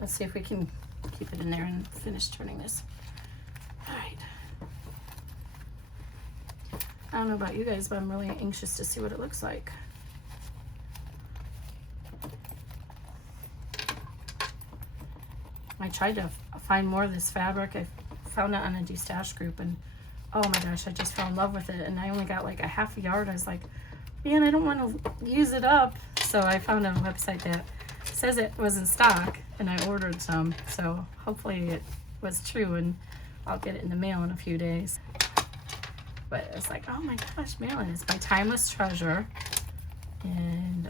Let's see if we can keep it in there and finish turning this. All right. I don't know about you guys, but I'm really anxious to see what it looks like. I tried to find more of this fabric. I found it on a destash group, and oh my gosh, I just fell in love with it. And I only got like a half a yard. I was like, man, I don't want to use it up. So I found a website that says it was in stock, and I ordered some, so hopefully it was true and I'll get it in the mail in a few days. But it's like, oh my gosh, Marilyn, it's my timeless treasure, and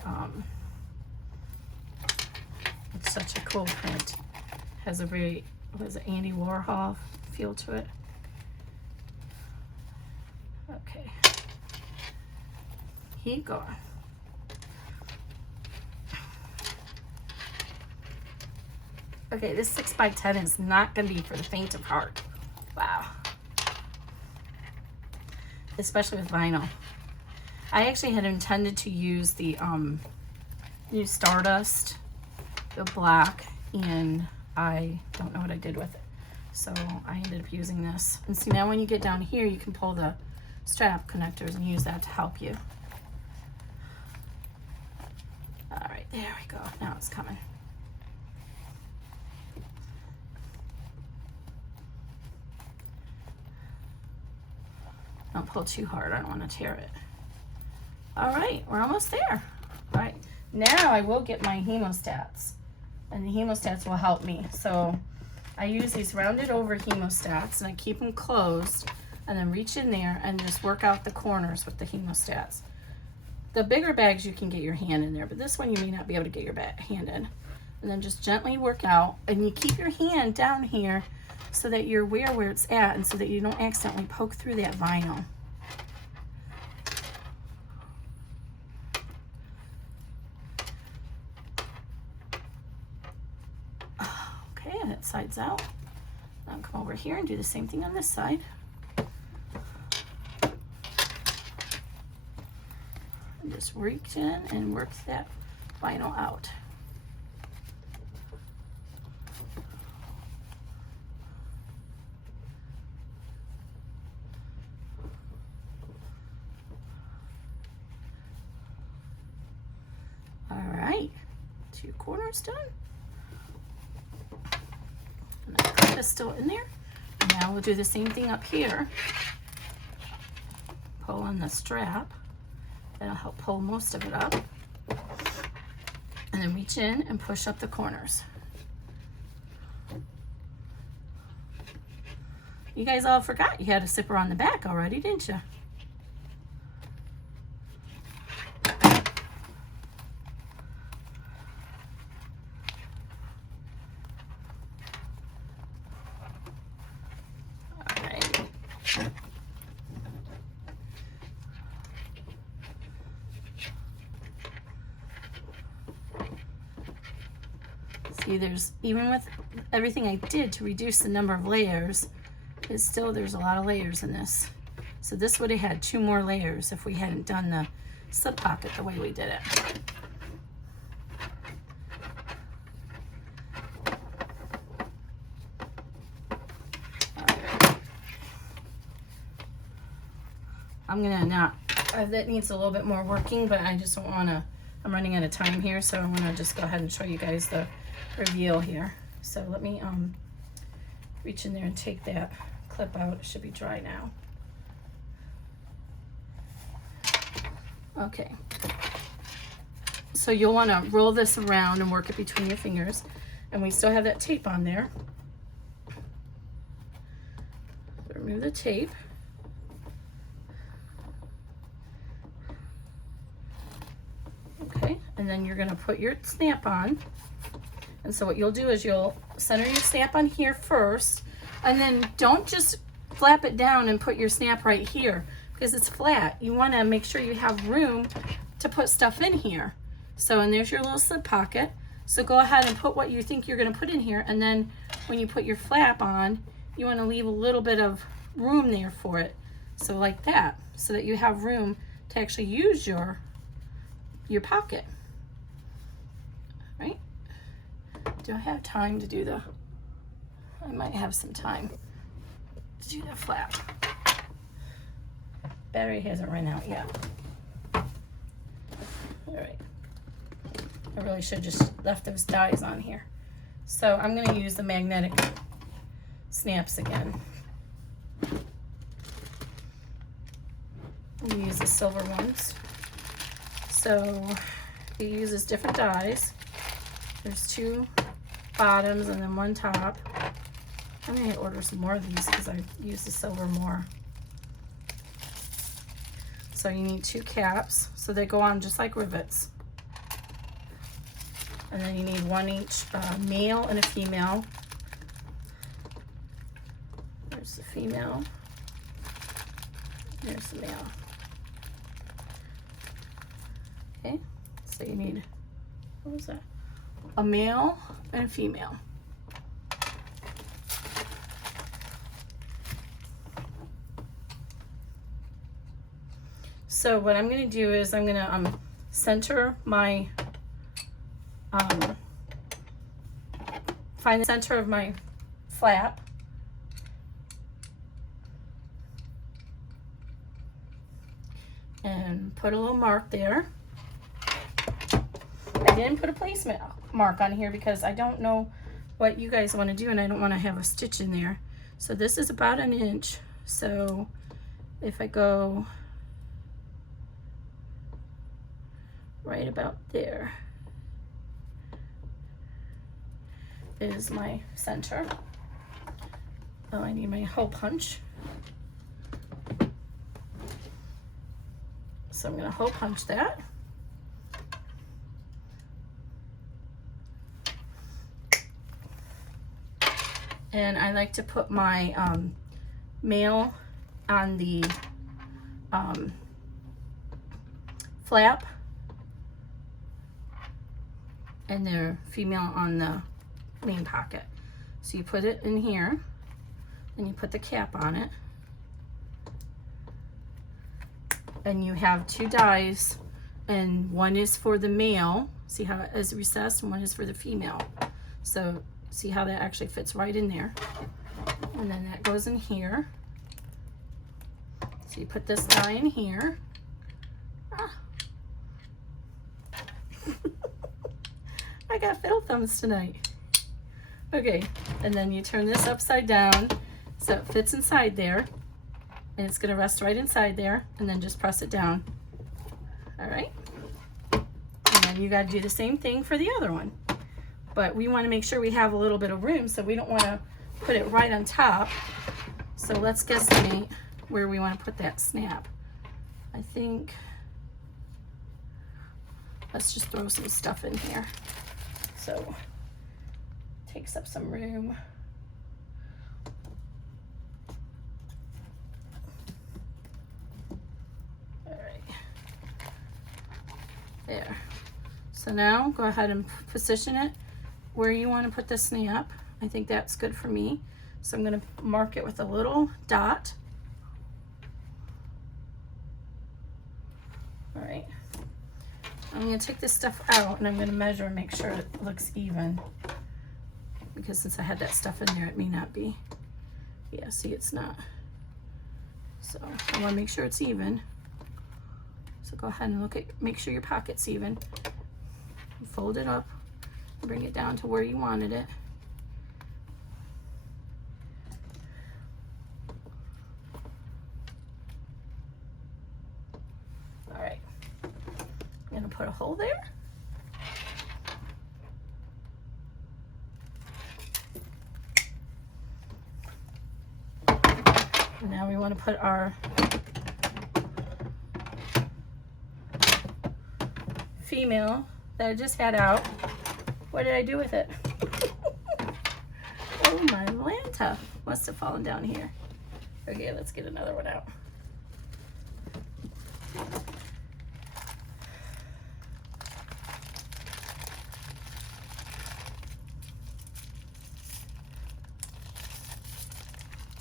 it's such a cool print. Has a very, was it Andy Warhol feel to it. Okay, keep going. Okay, this 6x10 is not going to be for the faint of heart. Wow. Especially with vinyl. I actually had intended to use the new Stardust, the black, and I don't know what I did with it. So I ended up using this. And see, now when you get down here, you can pull the strap connectors and use that to help you. All right, there we go. Now it's coming. Don't pull too hard, I don't want to tear it. All right, we're almost there. All right, now I will get my hemostats, and the hemostats will help me. So I use these rounded over hemostats, and I keep them closed, and then reach in there and just work out the corners with the hemostats. The bigger bags, you can get your hand in there, but this one you may not be able to get your hand in. And then just gently work out, and you keep your hand down here so that you're aware where it's at, and so that you don't accidentally poke through that vinyl. Okay, and it sides out. Now come over here and do the same thing on this side. And just reach in and work that vinyl out. Two corners done. And the clip is still in there. And now we'll do the same thing up here. Pull on the strap. That'll help pull most of it up. And then reach in and push up the corners. You guys all forgot you had a zipper on the back already, didn't you? See, there's, even with everything I did to reduce the number of layers, there's a lot of layers in this. So this would have had 2 more layers if we hadn't done the slip pocket the way we did it. I'm gonna not, that needs a little bit more working, but I just don't wanna, I'm running out of time here, so I'm gonna just go ahead and show you guys the reveal here. So let me reach in there and take that clip out. It should be dry now. Okay. So you'll want to roll this around and work it between your fingers. And we still have that tape on there. So remove the tape. Okay, and then you're going to put your snap on. And so what you'll do is you'll center your snap on here first, and then don't just flap it down and put your snap right here because it's flat. You want to make sure you have room to put stuff in here. So, and there's your little slip pocket. So go ahead and put what you think you're going to put in here, and then when you put your flap on, you want to leave a little bit of room there for it. So like that, so that you have room to actually use your pocket. Right? Do I have time to do I might have some time to do the flap. Battery hasn't run out yet. All right. I really should have just left those dies on here. So I'm going to use the magnetic snaps again. I'm going to use the silver ones. So it uses different dies. There's 2 bottoms and then 1 top. I'm going to order some more of these because I use the silver more. So you need 2 caps. So they go on just like rivets. And then you need 1 each, male and a female. There's the female. There's the male. Okay, so you need, what was that? A male and a female. So what I'm going to do is I'm going to center my, find the center of my flap. And put a little mark there. I didn't put a placement mark on here because I don't know what you guys want to do and I don't want to have a stitch in there. So this is about 1 inch. So if I go right about there is my center. Oh, I need my hole punch. So I'm going to hole punch that. And I like to put my male on the flap and their female on the main pocket. So you put it in here, and you put the cap on it, and you have 2 dies, and 1 is for the male, see how it is recessed, and 1 is for the female. So see how that actually fits right in there, and then that goes in here. So you put this die in here. I got fiddle thumbs tonight. Okay, and then you turn this upside down so it fits inside there, and it's gonna rest right inside there, and then just press it down. All right, and then you gotta do the same thing for the other one. But we wanna make sure we have a little bit of room, so we don't wanna put it right on top. So let's guesstimate where we want to put that snap. I think, let's just throw some stuff in here. So, takes up some room. All right. There. So now go ahead and position it where you want to put the snap. I think that's good for me. So I'm going to mark it with a little dot. All right. I'm going to take this stuff out and I'm going to measure and make sure it looks even. Because since I had that stuff in there, it may not be. Yeah, see, it's not. So I want to make sure it's even. So go ahead and look at, make sure your pocket's even. Fold it up, bring it down to where you wanted it. All right, I'm gonna put a hole there. And now we want to put our female that I just had out. What did I do with it? Oh my Lanta. Must have fallen down here. Okay, let's get another one out.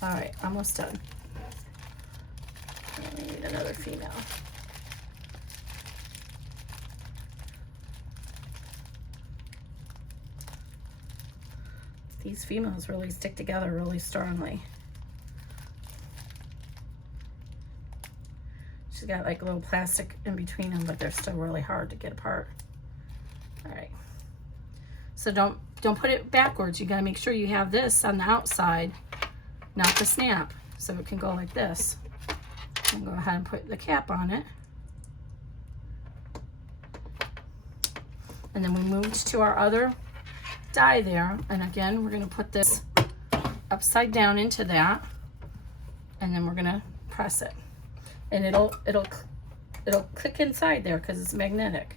All right, almost done. And we need another female. These females really stick together really strongly. She's got like a little plastic in between them, but they're still really hard to get apart. All right. So don't put it backwards. You gotta make sure you have this on the outside, not the snap. So it can go like this. And go ahead and put the cap on it. And then we moved to our other die there, and again we're going to put this upside down into that, and then we're going to press it, and it'll click inside there because it's magnetic.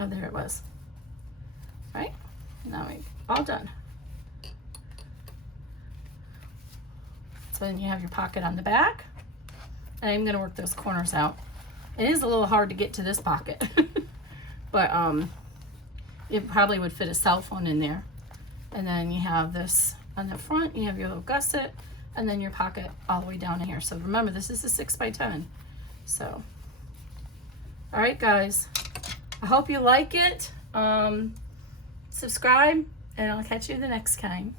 Oh, there it was. Right, now we're all done. So then you have your pocket on the back. And I'm gonna work those corners out. It is a little hard to get to this pocket, but it probably would fit a cell phone in there. And then you have this on the front, you have your little gusset, and then your pocket all the way down in here. So remember, this is a 6x10. So, all right, guys, I hope you like it. Subscribe, and I'll catch you the next time.